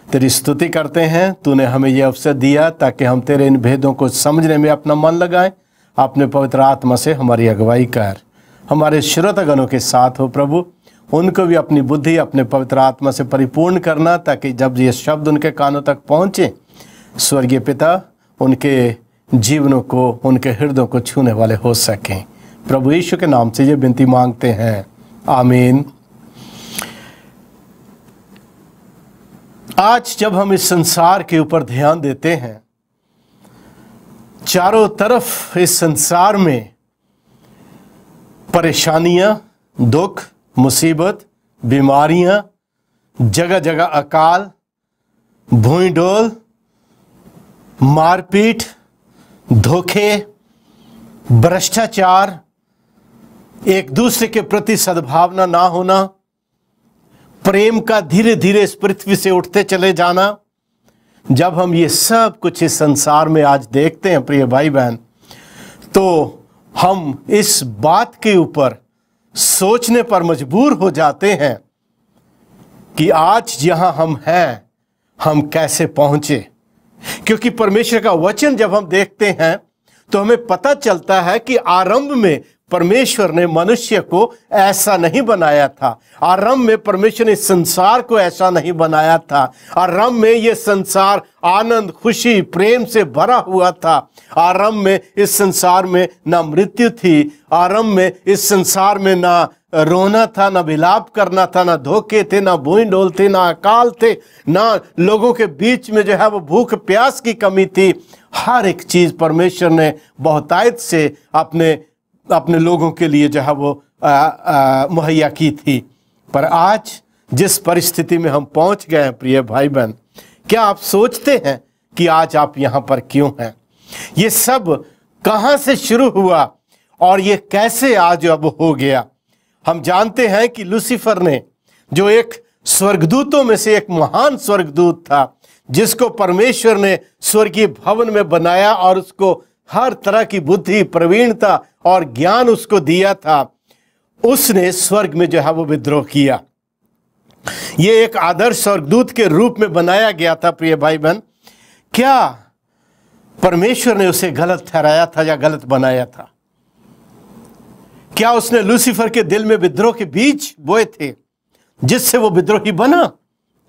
तेरी स्तुति करते हैं। तूने हमें यह अवसर दिया ताकि हम तेरे इन भेदों को समझने में अपना मन लगाएं। अपने पवित्र आत्मा से हमारी अगुवाई कर। हमारे श्रोतागणों के साथ हो प्रभु, उनको भी अपनी बुद्धि अपने पवित्र आत्मा से परिपूर्ण करना, ताकि जब ये शब्द उनके कानों तक पहुँचे, स्वर्गीय पिता उनके जीवनों को, उनके हृदयों को छूने वाले हो सकें। प्रभु यीशु के नाम से ये विनती मांगते हैं, आमीन। आज जब हम इस संसार के ऊपर ध्यान देते हैं, चारों तरफ इस संसार में परेशानियां, दुख, मुसीबत, बीमारियां, जगह जगह अकाल, भूइंडोल, मारपीट, धोखे, भ्रष्टाचार, एक दूसरे के प्रति सद्भावना ना होना, प्रेम का धीरे धीरे इस पृथ्वी से उठते चले जाना। जब हम ये सब कुछ इस संसार में आज देखते हैं प्रिय भाई बहन, तो हम इस बात के ऊपर सोचने पर मजबूर हो जाते हैं कि आज जहां हम हैं, हम कैसे पहुंचे। क्योंकि परमेश्वर का वचन जब हम देखते हैं तो हमें पता चलता है कि आरंभ में परमेश्वर ने मनुष्य को ऐसा नहीं बनाया था। आरंभ में परमेश्वर ने इस संसार को ऐसा नहीं बनाया था। आरंभ में यह संसार आनंद, खुशी, प्रेम से भरा हुआ था। आरंभ में इस संसार में ना मृत्यु थी। आरंभ में इस संसार में ना रोना था, ना विलाप करना था, ना धोखे थे, ना भूइंडोल थे, ना अकाल थे, ना लोगों के बीच में जो है वो भूख प्यास की कमी थी। हर एक चीज परमेश्वर ने बहुतायत से अपने लोगों के लिए जो है वो मुहैया की थी। पर आज जिस परिस्थिति में हम पहुंच गए हैं प्रिय भाई बहन, क्या आप सोचते हैं कि आज आप यहां पर क्यों हैं? ये सब कहां से शुरू हुआ और ये कैसे आज अब हो गया? हम जानते हैं कि लूसीफर ने, जो एक स्वर्गदूतों में से एक महान स्वर्गदूत था, जिसको परमेश्वर ने स्वर्गीय भवन में बनाया और उसको हर तरह की बुद्धि, प्रवीणता और ज्ञान उसको दिया था, उसने स्वर्ग में जो है वो विद्रोह किया। ये एक आदर्श स्वर्गदूत के रूप में बनाया गया था प्रिय भाई बहन। क्या परमेश्वर ने उसे गलत ठहराया था या गलत बनाया था? क्या उसने लूसीफर के दिल में विद्रोह के बीज बोए थे जिससे वो विद्रोही बना?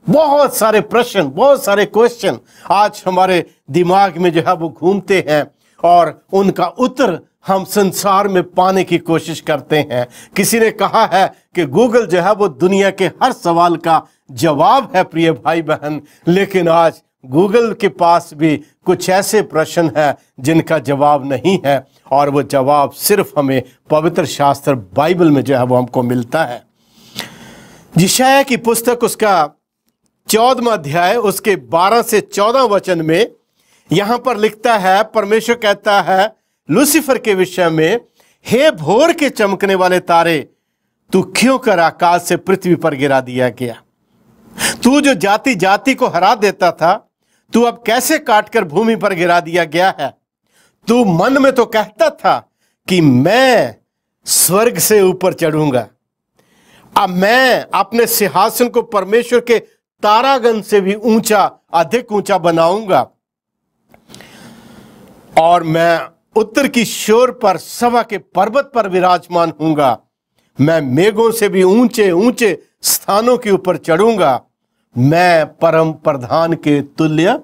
बहुत सारे प्रश्न, बहुत सारे क्वेश्चन आज हमारे दिमाग में जो है वो घूमते हैं और उनका उत्तर हम संसार में पाने की कोशिश करते हैं। किसी ने कहा है कि गूगल जो है वो दुनिया के हर सवाल का जवाब है प्रिय भाई बहन, लेकिन आज गूगल के पास भी कुछ ऐसे प्रश्न हैं जिनका जवाब नहीं है, और वो जवाब सिर्फ हमें पवित्र शास्त्र बाइबल में जो है वो हमको मिलता है। यशायाह की पुस्तक उसका 14वां अध्याय उसके 12 से 14 वचन में यहां पर लिखता है, परमेश्वर कहता है लूसीफर के विषय में, हे भोर के चमकने वाले तारे, तू क्यों कर आकाश से पृथ्वी पर गिरा दिया गया? तू जो जाति जाति को हरा देता था, तू अब कैसे काटकर भूमि पर गिरा दिया गया है? तू मन में तो कहता था कि मैं स्वर्ग से ऊपर चढ़ूंगा, अब मैं अपने सिंहासन को परमेश्वर के तारागण से भी ऊंचा, अधिक ऊंचा बनाऊंगा, और मैं उत्तर की शोर पर सभा के पर्वत पर विराजमान हूंगा, मैं मेघों से भी ऊंचे ऊंचे स्थानों के ऊपर चढ़ूंगा, मैं परम प्रधान के तुल्य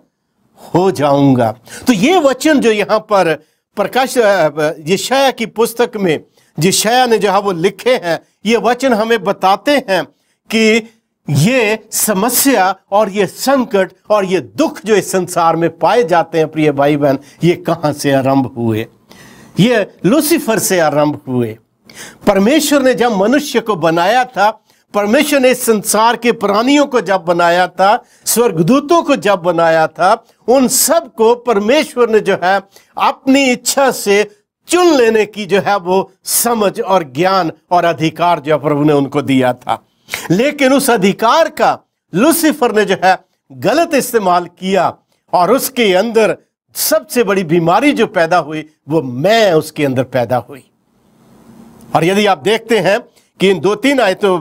हो जाऊंगा। तो ये वचन जो यहां पर प्रकाश यशाया की पुस्तक में यशाया ने जहां वो लिखे हैं, ये वचन हमें बताते हैं कि ये समस्या और ये संकट और ये दुख जो इस संसार में पाए जाते हैं प्रिय भाई बहन, ये कहां से आरंभ हुए? ये लूसीफर से आरंभ हुए। परमेश्वर ने जब मनुष्य को बनाया था, परमेश्वर ने इस संसार के प्राणियों को जब बनाया था, स्वर्गदूतों को जब बनाया था, उन सब को परमेश्वर ने जो है अपनी इच्छा से चुन लेने की जो है वो समझ और ज्ञान और अधिकार जो प्रभु ने उनको दिया था। लेकिन उस अधिकार का लूसीफर ने जो है गलत इस्तेमाल किया, और उसके अंदर सबसे बड़ी बीमारी जो पैदा हुई वो मैं उसके अंदर पैदा हुई। और यदि आप देखते हैं कि इन 2-3 आयतों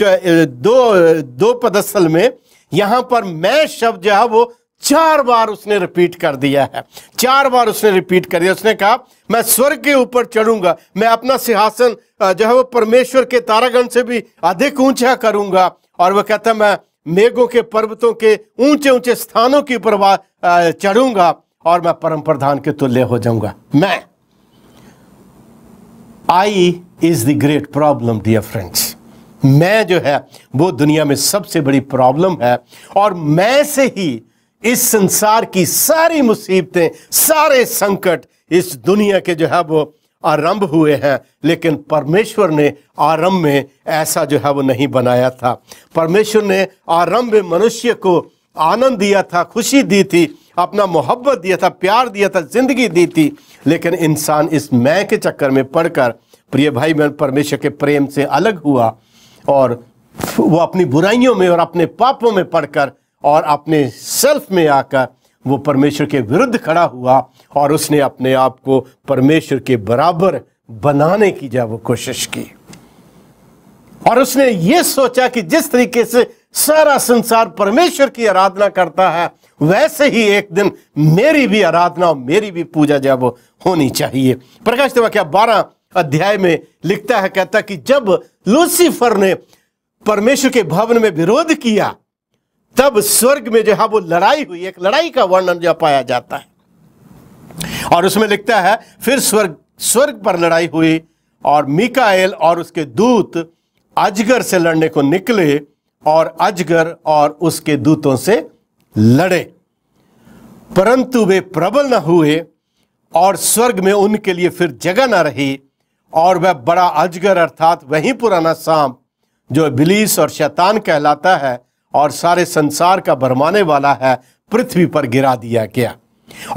दो पदस्थल में यहां पर मैं शब्द जो है वो 4 बार उसने रिपीट कर दिया है। 4 बार उसने रिपीट कर दिया। उसने कहा मैं स्वर्ग के ऊपर चढ़ूंगा, मैं अपना सिंहासन जो है वो परमेश्वर के तारागण से भी अधिक ऊंचा करूंगा, और वह कहता मैं मेघों के पर्वतों के ऊंचे ऊंचे स्थानों के ऊपर चढ़ूंगा, और मैं परम प्रधान के तुल्य हो जाऊंगा। मैं I is the great problem dear friends. मैं जो है वो दुनिया में सबसे बड़ी प्रॉब्लम है, और मैं से ही इस संसार की सारी मुसीबतें, सारे संकट इस दुनिया के जो है वो आरंभ हुए हैं। लेकिन परमेश्वर ने आरंभ में ऐसा जो है वो नहीं बनाया था। परमेश्वर ने आरंभ में मनुष्य को आनंद दिया था, खुशी दी थी, अपना मोहब्बत दिया था, प्यार दिया था, जिंदगी दी थी। लेकिन इंसान इस मैं के चक्कर में पड़कर प्रिय भाई बहन परमेश्वर के प्रेम से अलग हुआ, और वो अपनी बुराइयों में और अपने पापों में पड़कर और अपने सेल्फ में आकर वो परमेश्वर के विरुद्ध खड़ा हुआ, और उसने अपने आप को परमेश्वर के बराबर बनाने की जब वो कोशिश की, और उसने ये सोचा कि जिस तरीके से सारा संसार परमेश्वर की आराधना करता है, वैसे ही एक दिन मेरी भी आराधना और मेरी भी पूजा जब वो होनी चाहिए। प्रकाशित वाक्य 12 अध्याय में लिखता है, कहता कि जब लूसीफर ने परमेश्वर के भवन में विरोध किया, तब स्वर्ग में जो है वो लड़ाई हुई। एक लड़ाई का वर्णन जो पाया जाता है, और उसमें लिखता है फिर स्वर्ग पर लड़ाई हुई, और मीकाएल और उसके दूत अजगर से लड़ने को निकले, और अजगर और उसके दूतों से लड़े, परंतु वे प्रबल न हुए, और स्वर्ग में उनके लिए फिर जगह न रही, और वह बड़ा अजगर अर्थात वही पुराना सांप जो इब्लीस और शैतान कहलाता है और सारे संसार का भरमाने वाला है, पृथ्वी पर गिरा दिया गया,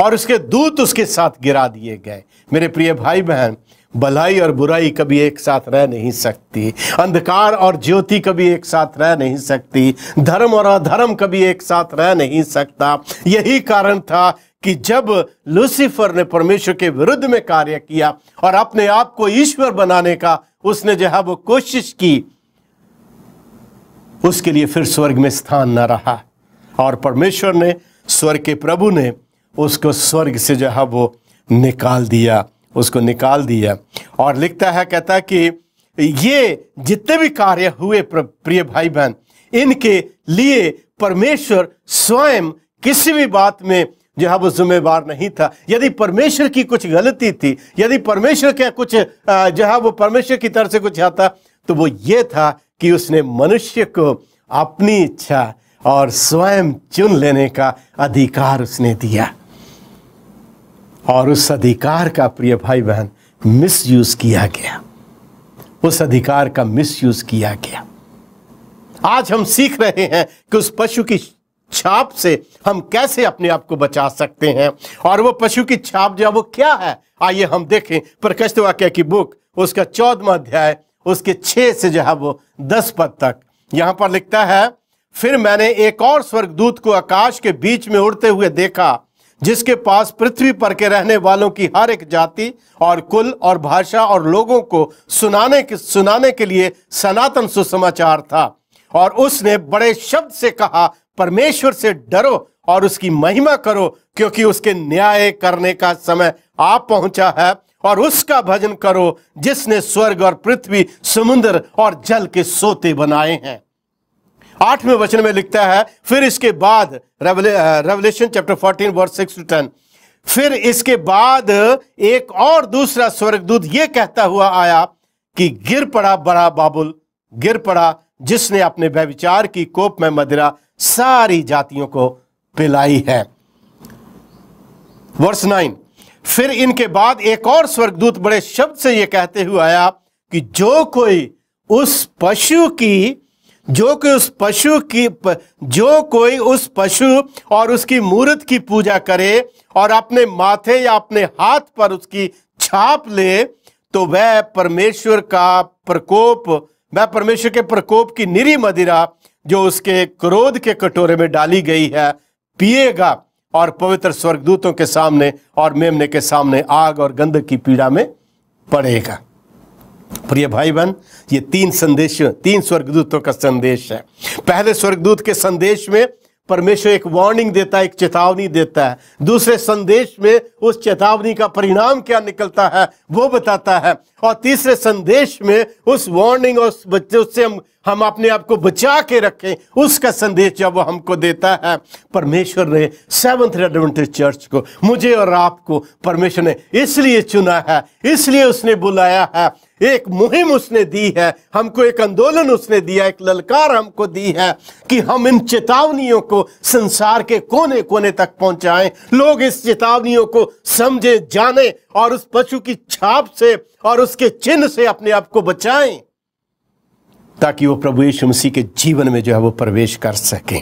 और उसके दूत उसके साथ गिरा दिए गए। मेरे प्रिय भाई बहन, भलाई और बुराई कभी एक साथ रह नहीं सकती, अंधकार और ज्योति कभी एक साथ रह नहीं सकती, धर्म और अधर्म कभी एक साथ रह नहीं सकता। यही कारण था कि जब लूसीफर ने परमेश्वर के विरुद्ध में कार्य किया और अपने आप को ईश्वर बनाने का उसने जो है वो कोशिश की, उसके लिए फिर स्वर्ग में स्थान न रहा, और परमेश्वर ने, स्वर्ग के प्रभु ने उसको स्वर्ग से जो है वो निकाल दिया, उसको निकाल दिया। और लिखता है, कहता है कि ये जितने भी कार्य हुए प्रिय भाई बहन, इनके लिए परमेश्वर स्वयं किसी भी बात में जो है वो जिम्मेवार नहीं था। यदि परमेश्वर की कुछ गलती थी, यदि परमेश्वर का कुछ जो है वो परमेश्वर की तरफ से कुछ आता, तो वो ये था कि उसने मनुष्य को अपनी इच्छा और स्वयं चुन लेने का अधिकार उसने दिया, और उस अधिकार का प्रिय भाई बहन मिसयूज किया गया, उस अधिकार का मिसयूज किया गया। आज हम सीख रहे हैं कि उस पशु की छाप से हम कैसे अपने आप को बचा सकते हैं, और वो पशु की छाप जो है वो क्या है। आइए हम देखें प्रकाशित वाक्य की बुक, उसका 14वां अध्याय, उसके 6 से जो है वो 10 पद तक। यहां पर लिखता है, फिर मैंने एक और स्वर्गदूत को आकाश के बीच में उड़ते हुए देखा, जिसके पास पृथ्वी पर के रहने वालों की हर एक जाति और कुल और भाषा और लोगों को सुनाने के लिए सनातन सुसमाचार था। और उसने बड़े शब्द से कहा, परमेश्वर से डरो और उसकी महिमा करो, क्योंकि उसके न्याय करने का समय आ पहुंचा है। और उसका भजन करो जिसने स्वर्ग और पृथ्वी, समुद्र और जल के सोते बनाए हैं। 8वें वचन में लिखता है, फिर इसके बाद रेवलेशन चैप्टर 14 वर्स 6 to 10, फिर इसके बाद एक और दूसरा स्वर्गदूत यह कहता हुआ आया कि गिर पड़ा बड़ा बाबुल, गिर पड़ा, जिसने अपने व्यभिचार की कोप में मदिरा सारी जातियों को पिलाई है। वर्स 9, फिर इनके बाद एक और स्वर्गदूत बड़े शब्द से यह कहते हुए आया कि जो कोई उस पशु और उसकी मूरत की पूजा करे और अपने माथे या अपने हाथ पर उसकी छाप ले, तो वह परमेश्वर के प्रकोप की निरी मदिरा जो उसके क्रोध के कटोरे में डाली गई है पिएगा, और पवित्र स्वर्गदूतों के सामने और मेमने के सामने आग और गंधक की पीड़ा में पड़ेगा। प्रिय भाई बहन, ये 3 स्वर्गदूतों का संदेश है। पहले स्वर्गदूत के संदेश में परमेश्वर एक वार्निंग देता है, एक चेतावनी देता है। दूसरे संदेश में उस चेतावनी का परिणाम क्या निकलता है वो बताता है। और तीसरे संदेश में उस वार्निंग और उससे हम अपने आप को बचा के रखें, उसका संदेश जब वो हमको देता है। परमेश्वर ने सेवंथ एडवेंटिस्ट चर्च को, मुझे और आपको परमेश्वर ने इसलिए चुना है, इसलिए उसने बुलाया है। एक मुहिम उसने दी है, हमको एक आंदोलन उसने दिया, एक ललकार हमको दी है कि हम इन चेतावनियों को संसार के कोने कोने तक पहुंचाएं। लोग इस चेतावनियों को समझे, जाने और उस पशु की छाप से और उसके चिन्ह से अपने आप को बचाएं, ताकि वो प्रभु यीशु मसीह के जीवन में जो है वो प्रवेश कर सकें।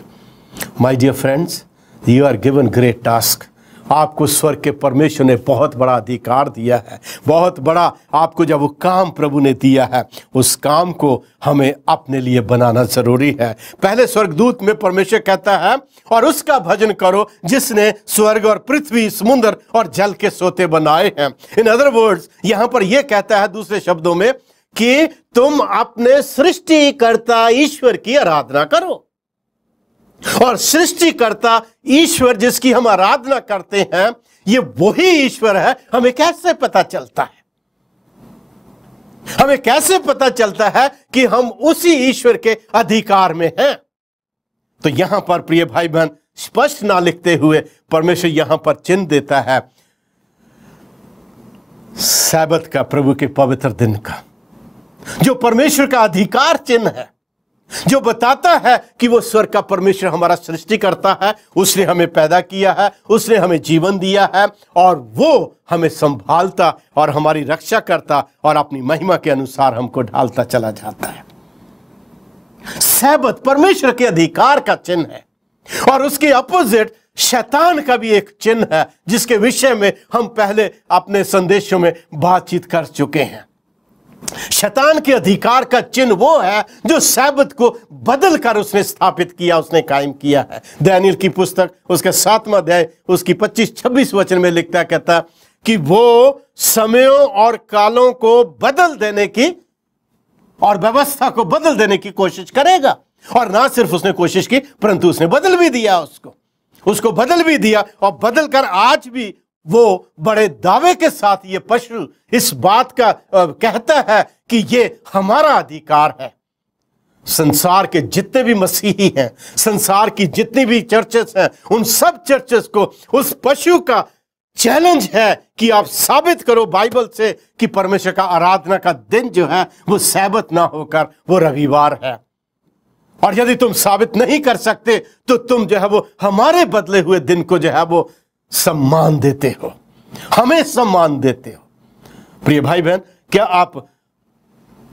My dear friends, you are given great task. आपको स्वर्ग के परमेश्वर ने बहुत बड़ा अधिकार दिया है, बहुत बड़ा आपको जब वो काम प्रभु ने दिया है, उस काम को हमें अपने लिए बनाना जरूरी है। पहले स्वर्गदूत में परमेश्वर कहता है, और उसका भजन करो जिसने स्वर्ग और पृथ्वी, समुद्र और जल के सोते बनाए हैं। इन अदर वर्ड्स, यहां पर यह कहता है दूसरे शब्दों में कि तुम अपने सृष्टिकर्ता ईश्वर की आराधना करो। और सृष्टिकर्ता ईश्वर जिसकी हम आराधना करते हैं, ये वही ईश्वर है। हमें कैसे पता चलता है? हमें कैसे पता चलता है कि हम उसी ईश्वर के अधिकार में हैं? तो यहां पर प्रिय भाई बहन, स्पष्ट ना लिखते हुए परमेश्वर यहां पर चिन्ह देता है सैबत का, प्रभु के पवित्र दिन का, जो परमेश्वर का अधिकार चिन्ह है, जो बताता है कि वो स्वर्ग का परमेश्वर हमारा सृष्टि करता है, उसने हमें पैदा किया है, उसने हमें जीवन दिया है, और वो हमें संभालता और हमारी रक्षा करता और अपनी महिमा के अनुसार हमको ढालता चला जाता है। सैबत परमेश्वर के अधिकार का चिन्ह है, और उसके अपोजिट शैतान का भी एक चिन्ह है, जिसके विषय में हम पहले अपने संदेशों में बातचीत कर चुके हैं। शैतान के अधिकार का चिन्ह वो है जो सैबत को बदल कर उसने स्थापित किया, उसने कायम किया है। दानियल की पुस्तक उसका 7वां अध्याय उसकी 25-26 वचन में लिखता, कहता कि वो समयों और कालों को बदल देने की और व्यवस्था को बदल देने की कोशिश करेगा। और ना सिर्फ उसने कोशिश की, परंतु उसने बदल भी दिया, उसको बदल भी दिया। और बदल कर आज भी वो बड़े दावे के साथ ये पशु इस बात का कहता है कि ये हमारा अधिकार है। संसार के जितने भी मसीही हैं, संसार की जितनी भी चर्चेस हैं, उन सब चर्चेस को उस पशु का चैलेंज है कि आप साबित करो बाइबल से कि परमेश्वर का आराधना का दिन जो है वो सैबत ना होकर वो रविवार है। और यदि तुम साबित नहीं कर सकते तो तुम जो है वो हमारे बदले हुए दिन को जो है वो सम्मान देते हो, हमें सम्मान देते हो। प्रिय भाई बहन, क्या आप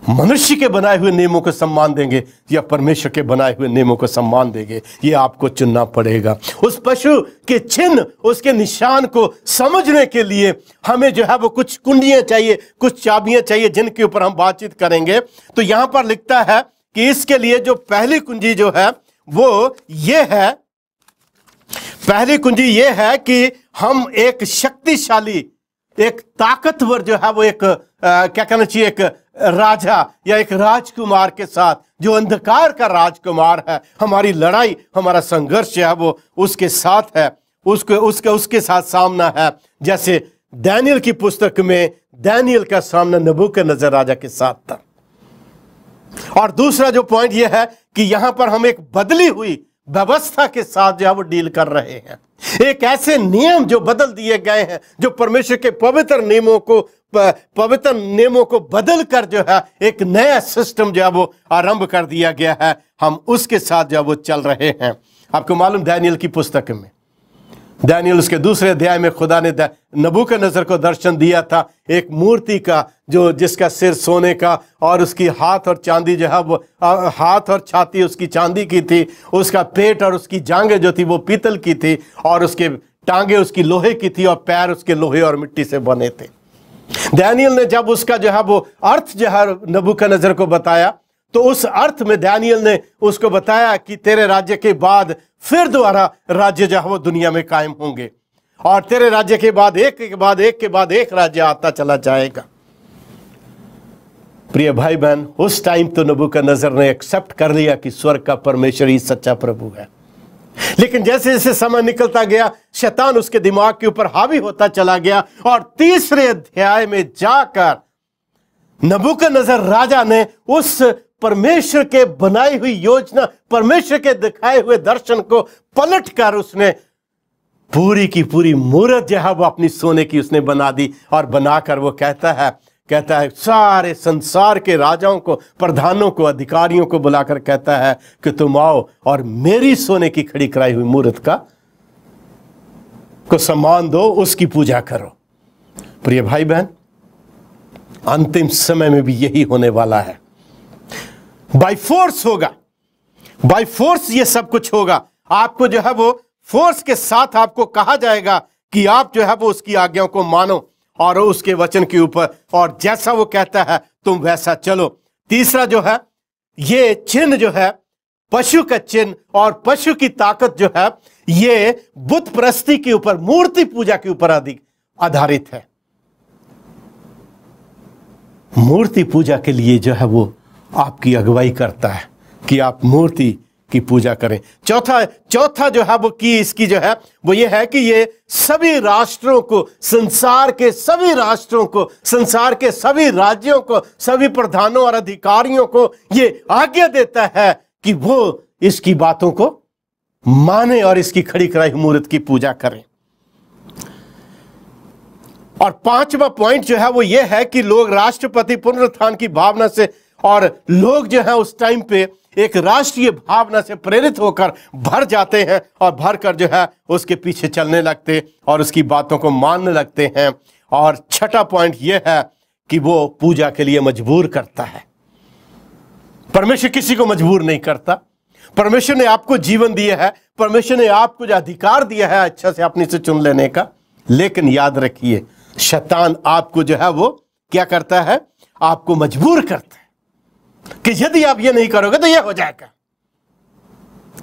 मनुष्य के बनाए हुए नियमों को सम्मान देंगे या परमेश्वर के बनाए हुए नियमों को सम्मान देंगे? ये आपको चुनना पड़ेगा। उस पशु के चिन्ह, उसके निशान को समझने के लिए हमें जो है वो कुछ कुंडियां चाहिए, कुछ चाबियां चाहिए, जिनके ऊपर हम बातचीत करेंगे। तो यहां पर लिखता है कि इसके लिए जो पहली कुंजी जो है वो ये है, पहली कुंजी ये है कि हम एक शक्तिशाली, एक ताकतवर जो है वो एक क्या कहना चाहिए, एक राजा या एक राजकुमार के साथ, जो अंधकार का राजकुमार है, हमारी लड़ाई, हमारा संघर्ष जो है वो उसके साथ है, उसके साथ सामना है। जैसे दानियल की पुस्तक में दानियल का सामना नबूकदनेस्सर राजा के साथ था। और दूसरा जो पॉइंट ये है कि यहां पर हम एक बदली हुई व्यवस्था के साथ जो है वो डील कर रहे हैं। एक ऐसे नियम जो बदल दिए गए हैं, जो परमेश्वर के पवित्र नियमों को बदल कर जो है एक नया सिस्टम जो है वो आरंभ कर दिया गया है। हम उसके साथ जो है वो चल रहे हैं। आपको मालूम, दानियल की पुस्तक में, दानियल उसके दूसरे अध्याय में खुदा ने नबूकदनेस्सर को दर्शन दिया था, एक मूर्ति का जो जिसका सिर सोने का और उसकी हाथ और चांदी जो है वो हाथ और छाती उसकी चांदी की थी, उसका पेट और उसकी जांघें जो थी वो पीतल की थी, और उसके टांगे उसकी लोहे की थी और पैर उसके लोहे और मिट्टी से बने थे। दानियल ने जब उसका जो है वो अर्थ जो है नबूकदनेस्सर को बताया, तो उस अर्थ में दानियल ने उसको बताया कि तेरे राज्य के बाद फिर दोबारा राज्य जो है वो दुनिया में कायम होंगे, और तेरे राज्य के बाद एक के बाद एक राज्य आता चला जाएगा। प्रिय भाई बहन, उस टाइम तो नबूकदनेस्सर ने एक्सेप्ट कर लिया कि स्वर्ग का परमेश्वर ही सच्चा प्रभु है। लेकिन जैसे जैसे समय निकलता गया, शैतान उसके दिमाग के ऊपर हावी होता चला गया, और तीसरे अध्याय में जाकर नबूकदनेस्सर राजा ने उस परमेश्वर के बनाई हुई योजना, परमेश्वर के दिखाए हुए दर्शन को पलटकर उसने पूरी की पूरी मूर्त जो है वो अपनी सोने की उसने बना दी, और बनाकर वो कहता है सारे संसार के राजाओं को, प्रधानों को, अधिकारियों को बुलाकर कहता है कि तुम आओ और मेरी सोने की खड़ी कराई हुई मूर्त को सम्मान दो, उसकी पूजा करो। प्रिय भाई बहन, अंतिम समय में भी यही होने वाला है। बाय फोर्स होगा, बाय फोर्स ये सब कुछ होगा। आपको जो है वो फोर्स के साथ आपको कहा जाएगा कि आप जो है वो उसकी आज्ञाओं को मानो और उसके वचन के ऊपर, और जैसा वो कहता है तुम वैसा चलो। तीसरा जो है, ये चिन्ह जो है, पशु का चिन्ह और पशु की ताकत जो है, ये बुत परस्ती के ऊपर, मूर्ति पूजा के ऊपर अधिक आधारित है। मूर्ति पूजा के लिए जो है वो आपकी अगुवाई करता है कि आप मूर्ति की पूजा करें। चौथा जो है वो की इसकी जो है वो ये है कि ये सभी राष्ट्रों को, संसार के सभी राष्ट्रों को, संसार के सभी राज्यों को, सभी प्रधानों और अधिकारियों को ये आज्ञा देता है कि वो इसकी बातों को माने और इसकी खड़ी कराई मूर्त की पूजा करें। और पांचवा पॉइंट जो है वो ये है कि लोग राष्ट्रपति पुनरुत्थान की भावना से, और लोग जो है उस टाइम पे एक राष्ट्रीय भावना से प्रेरित होकर भर जाते हैं, और भर कर जो है उसके पीछे चलने लगते और उसकी बातों को मानने लगते हैं। और छठा पॉइंट यह है कि वो पूजा के लिए मजबूर करता है। परमेश्वर किसी को मजबूर नहीं करता। परमेश्वर ने आपको जीवन दिया है, परमेश्वर ने आपको जो अधिकार दिया है अच्छा से अपने से चुन लेने का। लेकिन याद रखिए, शैतान आपको जो है वो क्या करता है, आपको मजबूर करता है कि यदि आप ये नहीं करोगे तो ये हो जाएगा।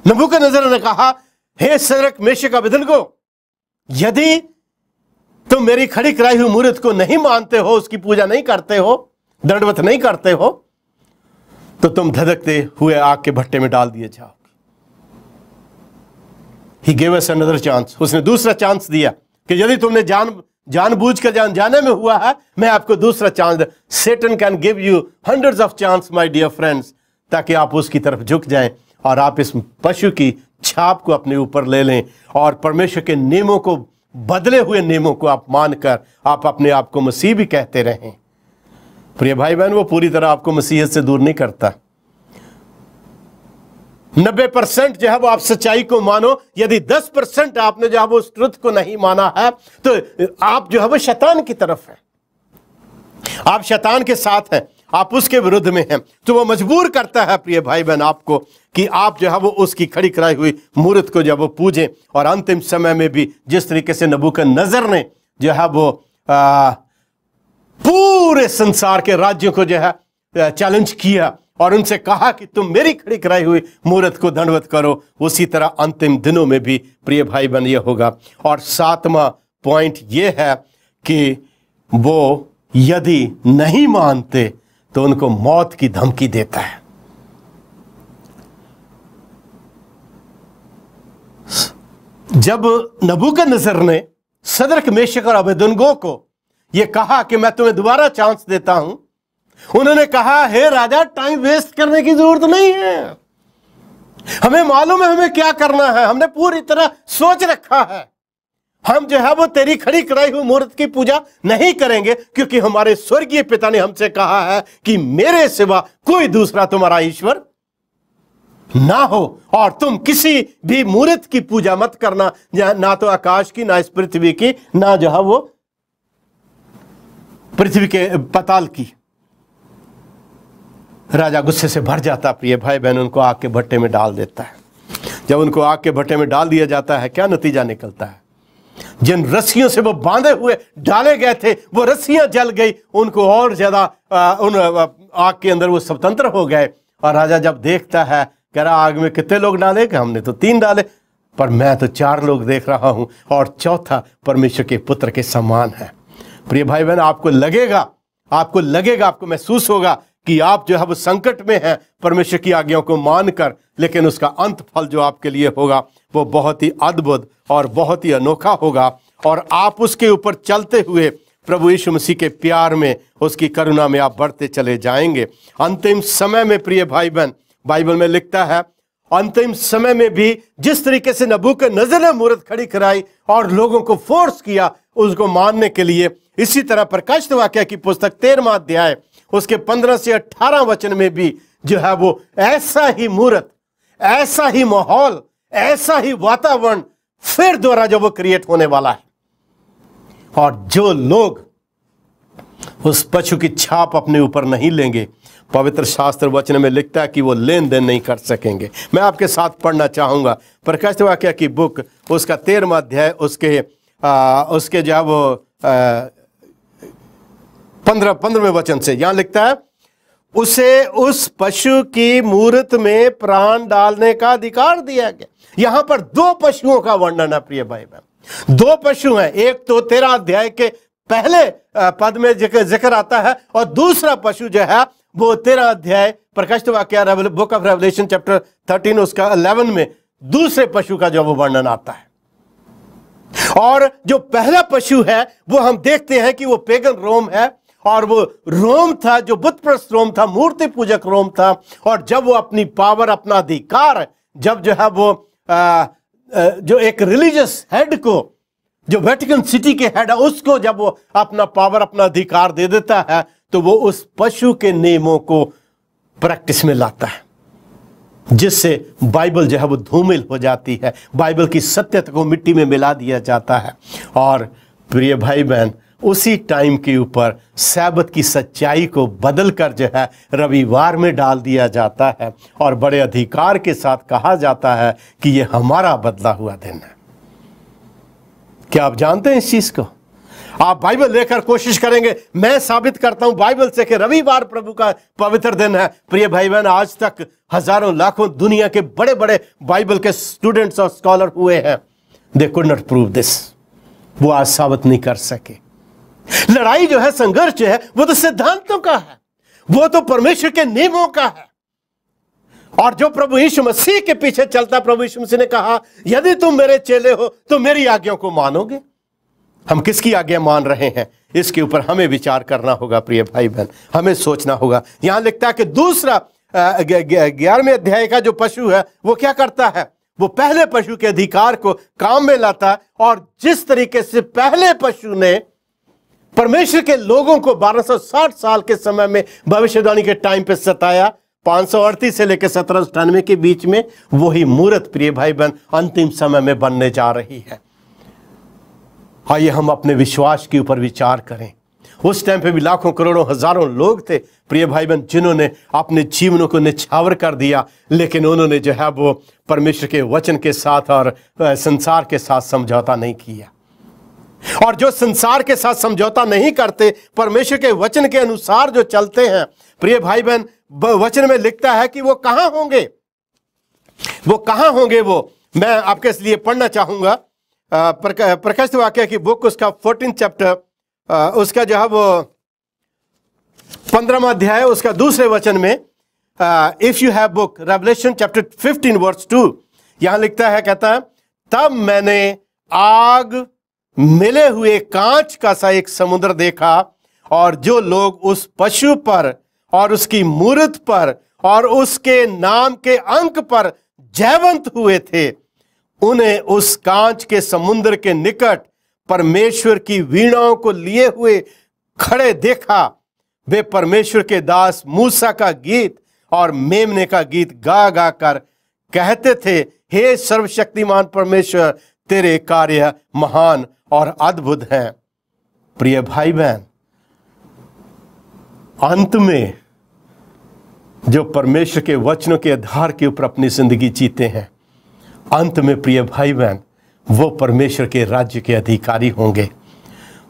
नबूकदनेस्सर ने कहा, हे सदरक मेशक अबेदनगो, यदि तुम मेरी खड़ी कराई हुई मूर्त को नहीं मानते हो, उसकी पूजा नहीं करते हो, दंडवत नहीं करते हो, तो तुम धधकते हुए आग के भट्टे में डाल दिए जाओगे। He gave us another chance। उसने दूसरा चांस दिया कि यदि तुमने जानबूझकर जाने में हुआ है, मैं आपको दूसरा chance they. Satan can give you hundreds of chance, my dear friends, ताकि आप उसकी तरफ झुक जाएं और आप इस पशु की छाप को अपने ऊपर ले लें और परमेश्वर के नियमों को, बदले हुए नियमों को आप मानकर आप अपने आप को मसीह भी कहते रहें। प्रिय भाई बहन, वो पूरी तरह आपको मसीहत से दूर नहीं करता। 90% जो है वो आप सच्चाई को मानो। यदि 10% आपने जो है वो उस ट्रुथ को नहीं माना है, तो आप जो है वो शैतान की तरफ है, आप शैतान के साथ हैं, आप उसके विरुद्ध में हैं। तो वो मजबूर करता है प्रिय भाई बहन आपको कि आप जो है वो उसकी खड़ी कराई हुई मूर्त को जो वो पूजें। और अंतिम समय में भी जिस तरीके से नबूकदनेस्सर ने जो है वो पूरे संसार के राज्यों को जो है चैलेंज किया और उनसे कहा कि तुम मेरी खड़ी कराई हुई मूर्त को दंडवत करो, उसी तरह अंतिम दिनों में भी प्रिय भाई बहन ये होगा। और 7वां पॉइंट ये है कि वो यदि नहीं मानते तो उनको मौत की धमकी देता है। जब नबूकदनेस्सर ने सदरक, मेशक और अबेदनगो को यह कहा कि मैं तुम्हें दोबारा चांस देता हूं, उन्होंने कहा हे राजा, टाइम वेस्ट करने की जरूरत नहीं है, हमें मालूम है हमें क्या करना है, हमने पूरी तरह सोच रखा है, हम जो है वो तेरी खड़ी कराई हुई मूर्त की पूजा नहीं करेंगे, क्योंकि हमारे स्वर्गीय पिता ने हमसे कहा है कि मेरे सिवा कोई दूसरा तुम्हारा ईश्वर ना हो, और तुम किसी भी मूर्त की पूजा मत करना, ना तो आकाश की, ना इस पृथ्वी की, ना जो है वो पृथ्वी के पाताल की। राजा गुस्से से भर जाता प्रिय भाई बहन, उनको आग के भट्टे में डाल देता है। जब उनको आग के भट्टे में डाल दिया जाता है, क्या नतीजा निकलता है? जिन रस्सियों से वो बांधे हुए डाले गए थे वो रस्सियां जल गई, उनको और ज्यादा उन आग के अंदर वो स्वतंत्र हो गए। और राजा जब देखता है, कह रहा आग में कितने लोग डाले? कि हमने तो 3 डाले, पर मैं तो 4 लोग देख रहा हूं, और चौथा परमेश्वर के पुत्र के समान है। प्रिय भाई बहन, आपको लगेगा, आपको महसूस होगा कि आप जो है वो संकट में हैं परमेश्वर की आज्ञाओं को मानकर, लेकिन उसका अंत फल जो आपके लिए होगा वो बहुत ही अद्भुत और बहुत ही अनोखा होगा, और आप उसके ऊपर चलते हुए प्रभु यीशु मसीह के प्यार में, उसकी करुणा में आप बढ़ते चले जाएंगे। अंतिम समय में प्रिय भाई बहन, बाइबल में लिखता है, अंतिम समय में भी जिस तरीके से नबूकदनेस्सर ने मूर्त खड़ी कराई और लोगों को फोर्स किया उसको मानने के लिए, इसी तरह प्रकाशित वाक्य की पुस्तक 13वां अध्याय उसके 15 से 18 वचन में भी जो है वो ऐसा ही मूर्त, ऐसा ही माहौल, ऐसा ही वातावरण फिर दोबारा जब वो क्रिएट होने वाला है, और जो लोग उस पशु की छाप अपने ऊपर नहीं लेंगे, पवित्र शास्त्र वचन में लिखता है कि वो लेन देन नहीं कर सकेंगे। मैं आपके साथ पढ़ना चाहूंगा प्रकाशित वाक्य की बुक, उसका 13वां अध्याय, उसके जो है वो 15वें वचन से यहां लिखता है, उसे उस पशु की मूर्त में प्राण डालने का अधिकार दिया गया। यहां पर 2 पशुओं का वर्णन है प्रिय भाई बहन, 2 पशु हैं। एक तो 13 अध्याय के पहले पद में जिक्र आता है, और दूसरा पशु जो है वो 13 अध्याय प्रकाशित वाक्य बुक ऑफ रेवलेशन चैप्टर 13 उसका 11 में दूसरे पशु का जो वो वर्णन आता है। और जो पहला पशु है वो हम देखते हैं कि वो पेगन रोम है, और वो रोम था जो बुतप्रस्त रोम था, मूर्ति पूजक रोम था। और जब वो अपनी पावर, अपना अधिकार, जब जो है वो जो एक रिलीजियस हेड को, जो वेटिकन सिटी के हेड है, उसको जब वो अपना पावर, अपना अधिकार दे देता है, तो वो उस पशु के नियमों को प्रैक्टिस में लाता है, जिससे बाइबल जो है वो धूमिल हो जाती है, बाइबल की सत्यता को मिट्टी में मिला दिया जाता है। और प्रिय भाई बहन, उसी टाइम के ऊपर सैबत की सच्चाई को बदलकर जो है रविवार में डाल दिया जाता है, और बड़े अधिकार के साथ कहा जाता है कि ये हमारा बदला हुआ दिन है। क्या आप जानते हैं इस चीज को? आप बाइबल लेकर कोशिश करेंगे, मैं साबित करता हूं बाइबल से कि रविवार प्रभु का पवित्र दिन है। प्रिय भाई बहन, आज तक हजारों लाखों दुनिया के बड़े बड़े बाइबल के स्टूडेंट्स और स्कॉलर हुए हैं, they could not prove this, वो आज साबित नहीं कर सके। लड़ाई जो है, संघर्ष जो है, वो तो सिद्धांतों का है, वो तो परमेश्वर के नियमों का है। और जो प्रभु यीशु मसीह के पीछे चलता, प्रभु यीशु मसीह ने कहा यदि तुम मेरे चेले हो तो मेरी आज्ञाओं को मानोगे। हम किसकी आज्ञा मान रहे हैं, इसके ऊपर हमें विचार करना होगा प्रिय भाई बहन, हमें सोचना होगा। यहां लिखता है कि दूसरा 11वें अध्याय का जो पशु है वो क्या करता है, वो पहले पशु के अधिकार को काम में लाता है। और जिस तरीके से पहले पशु ने परमेश्वर के लोगों को 1260 साल के समय में भविष्यवाणी के टाइम पे सताया, 538 से लेकर 1798 के बीच में, वही मूर्त प्रिय भाई बहन अंतिम समय में बनने जा रही है। आइए हम अपने विश्वास के ऊपर विचार करें। उस टाइम पे भी लाखों करोड़ों हजारों लोग थे प्रिय भाई बहन, जिन्होंने अपने जीवनों को निछावर कर दिया, लेकिन उन्होंने जो है वो परमेश्वर के वचन के साथ और संसार के साथ समझौता नहीं किया। और जो संसार के साथ समझौता नहीं करते, परमेश्वर के वचन के अनुसार जो चलते हैं प्रिय भाई बहन, वचन में लिखता है कि वो कहाँ होंगे, वो कहाँ होंगे। वो मैं आपके लिए पढ़ना चाहूंगा प्रकाशित वाक्य की बुक, उसका 14 चैप्टर, उसका जो है वो 15वां अध्याय, उसका दूसरे वचन में, if you have book Revelation chapter 15 verse 2, यहां लिखता है, कहता है, तब मैंने आग मिले हुए कांच का सा एक समुद्र देखा, और जो लोग उस पशु पर और उसकी मूरत पर और उसके नाम के अंक पर जयवंत हुए थे, उन्हें उस कांच के समुद्र के निकट परमेश्वर की वीणाओं को लिए हुए खड़े देखा। वे परमेश्वर के दास मूसा का गीत और मेमने का गीत गा गा कर कहते थे, हे सर्वशक्तिमान परमेश्वर, तेरे कार्य महान और अद्भुत हैं। प्रिय भाई बहन, अंत में जो परमेश्वर के वचनों के आधार के ऊपर अपनी जिंदगी जीते हैं, अंत में प्रिय भाई बहन, वो परमेश्वर के राज्य के अधिकारी होंगे।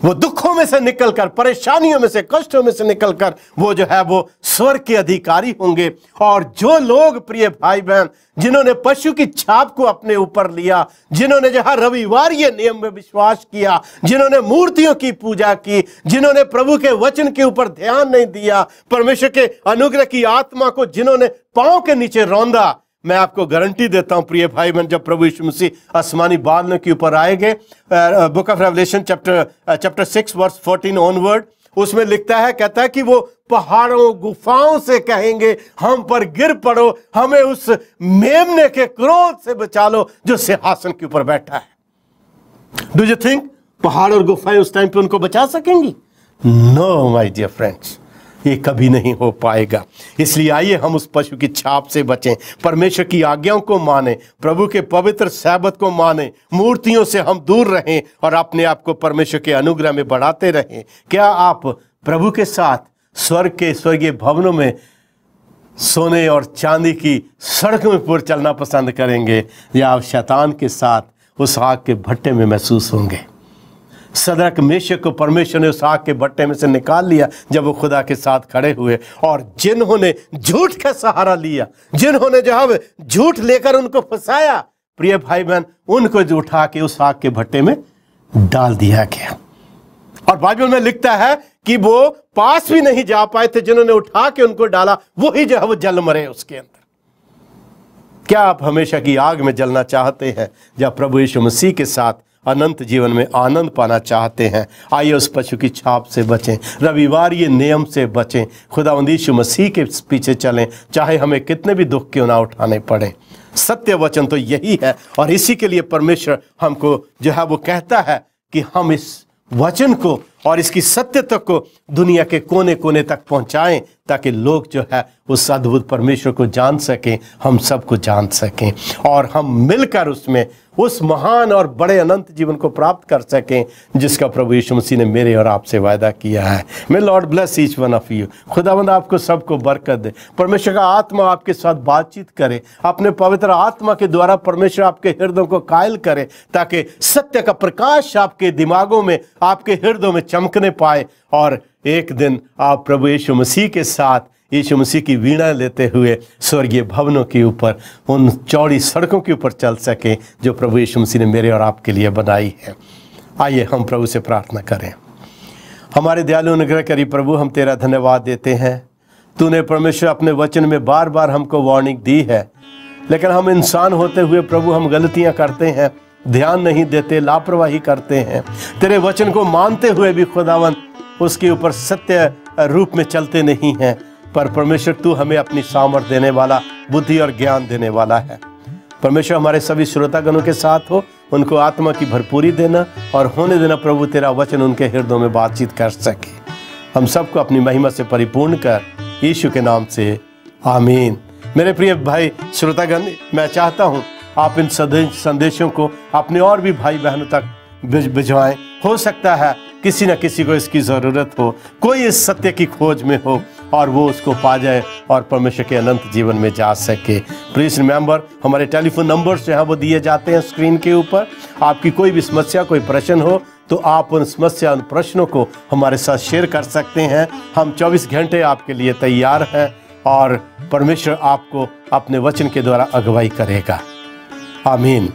वो दुखों में से निकलकर, परेशानियों में से, कष्टों में से निकलकर वो जो है वो स्वर्ग के अधिकारी होंगे। और जो लोग प्रिय भाई बहन, जिन्होंने पशु की छाप को अपने ऊपर लिया, जिन्होंने जो है रविवार ये नियम में विश्वास किया, जिन्होंने मूर्तियों की पूजा की, जिन्होंने प्रभु के वचन के ऊपर ध्यान नहीं दिया, परमेश्वर के अनुग्रह की आत्मा को जिन्होंने पांव के नीचे रौंदा, मैं आपको गारंटी देता हूं प्रिय भाई बहन, जब प्रभु यीशु मसीह आसमानी बादलों के ऊपर आएंगे, book of Revelation chapter 6 verse 14 onward, उसमें लिखता है, कहता है कि वो पहाड़ों गुफाओं से कहेंगे, हम पर गिर पड़ो, हमें उस मेमने के क्रोध से बचा लो जो सिंहासन के ऊपर बैठा है। डू यू थिंक पहाड़ और गुफाएं उस टाइम पे उनको बचा सकेंगी? नो माय डियर फ्रेंड्स, ये कभी नहीं हो पाएगा। इसलिए आइए हम उस पशु की छाप से बचें, परमेश्वर की आज्ञाओं को माने, प्रभु के पवित्र सैबत को माने, मूर्तियों से हम दूर रहें और अपने आप को परमेश्वर के अनुग्रह में बढ़ाते रहें। क्या आप प्रभु के साथ स्वर्ग के स्वर्गीय भवनों में सोने और चांदी की सड़कों पर चलना पसंद करेंगे, या आप शैतान के साथ उस आग के भट्टे में महसूस होंगे? सदरक मेशक को परमेश्वर ने उस आग के भट्टे में से निकाल लिया जब वो खुदा के साथ खड़े हुए, और जिन्होंने झूठ का सहारा लिया, जिन्होंने जो है झूठ लेकर उनको फंसाया, प्रिय भाई बहन, उनको जो उठा के उस आग के भट्टे में डाल दिया गया। और बाइबल में लिखता है कि वो पास भी नहीं जा पाए थे, जिन्होंने उठा के उनको डाला वही जो है वो जल मरे उसके अंदर। क्या आप हमेशा की आग में जलना चाहते हैं, जब प्रभु यीशु मसीह के साथ अनंत जीवन में आनंद पाना चाहते हैं? आइए उस पशु की छाप से बचें, रविवार ये नियम से बचें, खुदावंद यीशु मसीह के पीछे चलें, चाहे हमें कितने भी दुख क्यों ना उठाने पड़े। सत्य वचन तो यही है, और इसी के लिए परमेश्वर हमको जो है वो कहता है कि हम इस वचन को और इसकी सत्यता को दुनिया के कोने कोने तक पहुंचाएं, ताकि लोग जो है उस अद्भुत परमेश्वर को जान सकें, हम सबको जान सकें, और हम मिलकर उसमें उस महान और बड़े अनंत जीवन को प्राप्त कर सकें जिसका प्रभु यीशु मसीह ने मेरे और आपसे वायदा किया है। May Lord bless each one of you. खुदावंद आपको सबको बरकत दे, परमेश्वर का आत्मा आपके साथ बातचीत करे, अपने पवित्र आत्मा के द्वारा परमेश्वर आपके हृदयों को कायल करे, ताकि सत्य का प्रकाश आपके दिमागों में, आपके हृदयों में चमकने पाए, और एक दिन आप प्रभु यीशु मसीह के साथ यीशु मसीह की वीणा लेते हुए स्वर्गीय भवनों के ऊपर, उन चौड़ी सड़कों के ऊपर चल सके जो प्रभु यीशु मसीह ने मेरे और आपके लिए बनाई है। आइए हम प्रभु से प्रार्थना करें। हमारे दयालु अनुग्रहकारी प्रभु, हम तेरा धन्यवाद देते हैं। तूने परमेश्वर अपने वचन में बार बार हमको वार्निंग दी है, लेकिन हम इंसान होते हुए प्रभु हम गलतियां करते हैं, ध्यान नहीं देते, लापरवाही करते हैं। तेरे वचन को मानते हुए भी खुदावन उसके ऊपर सत्य रूप में चलते नहीं हैं। पर परमेश्वर तू हमें अपनी सामर्थ देने वाला, बुद्धि और ज्ञान देने वाला है। परमेश्वर हमारे सभी श्रोतागणों के साथ हो, उनको आत्मा की भरपूरी देना और होने देना प्रभु, तेरा वचन उनके हृदयों में बातचीत कर सके। हम सबको अपनी महिमा से परिपूर्ण कर, यीशु के नाम से आमीन। मेरे प्रिय भाई श्रोतागण, मैं चाहता हूँ आप इन संदेशों को अपने और भी भाई बहनों तक भिजवाएं। हो सकता है किसी न किसी को इसकी ज़रूरत हो, कोई इस सत्य की खोज में हो और वो उसको पा जाए और परमेश्वर के अनंत जीवन में जा सके। प्लीज़ रिमेंबर, हमारे टेलीफोन नंबर्स जो हैं वो दिए जाते हैं स्क्रीन के ऊपर। आपकी कोई भी समस्या, कोई प्रश्न हो तो आप उन समस्या, उन प्रश्नों को हमारे साथ शेयर कर सकते हैं। हम 24 घंटे आपके लिए तैयार हैं और परमेश्वर आपको अपने वचन के द्वारा अगुवाई करेगा। आमीन।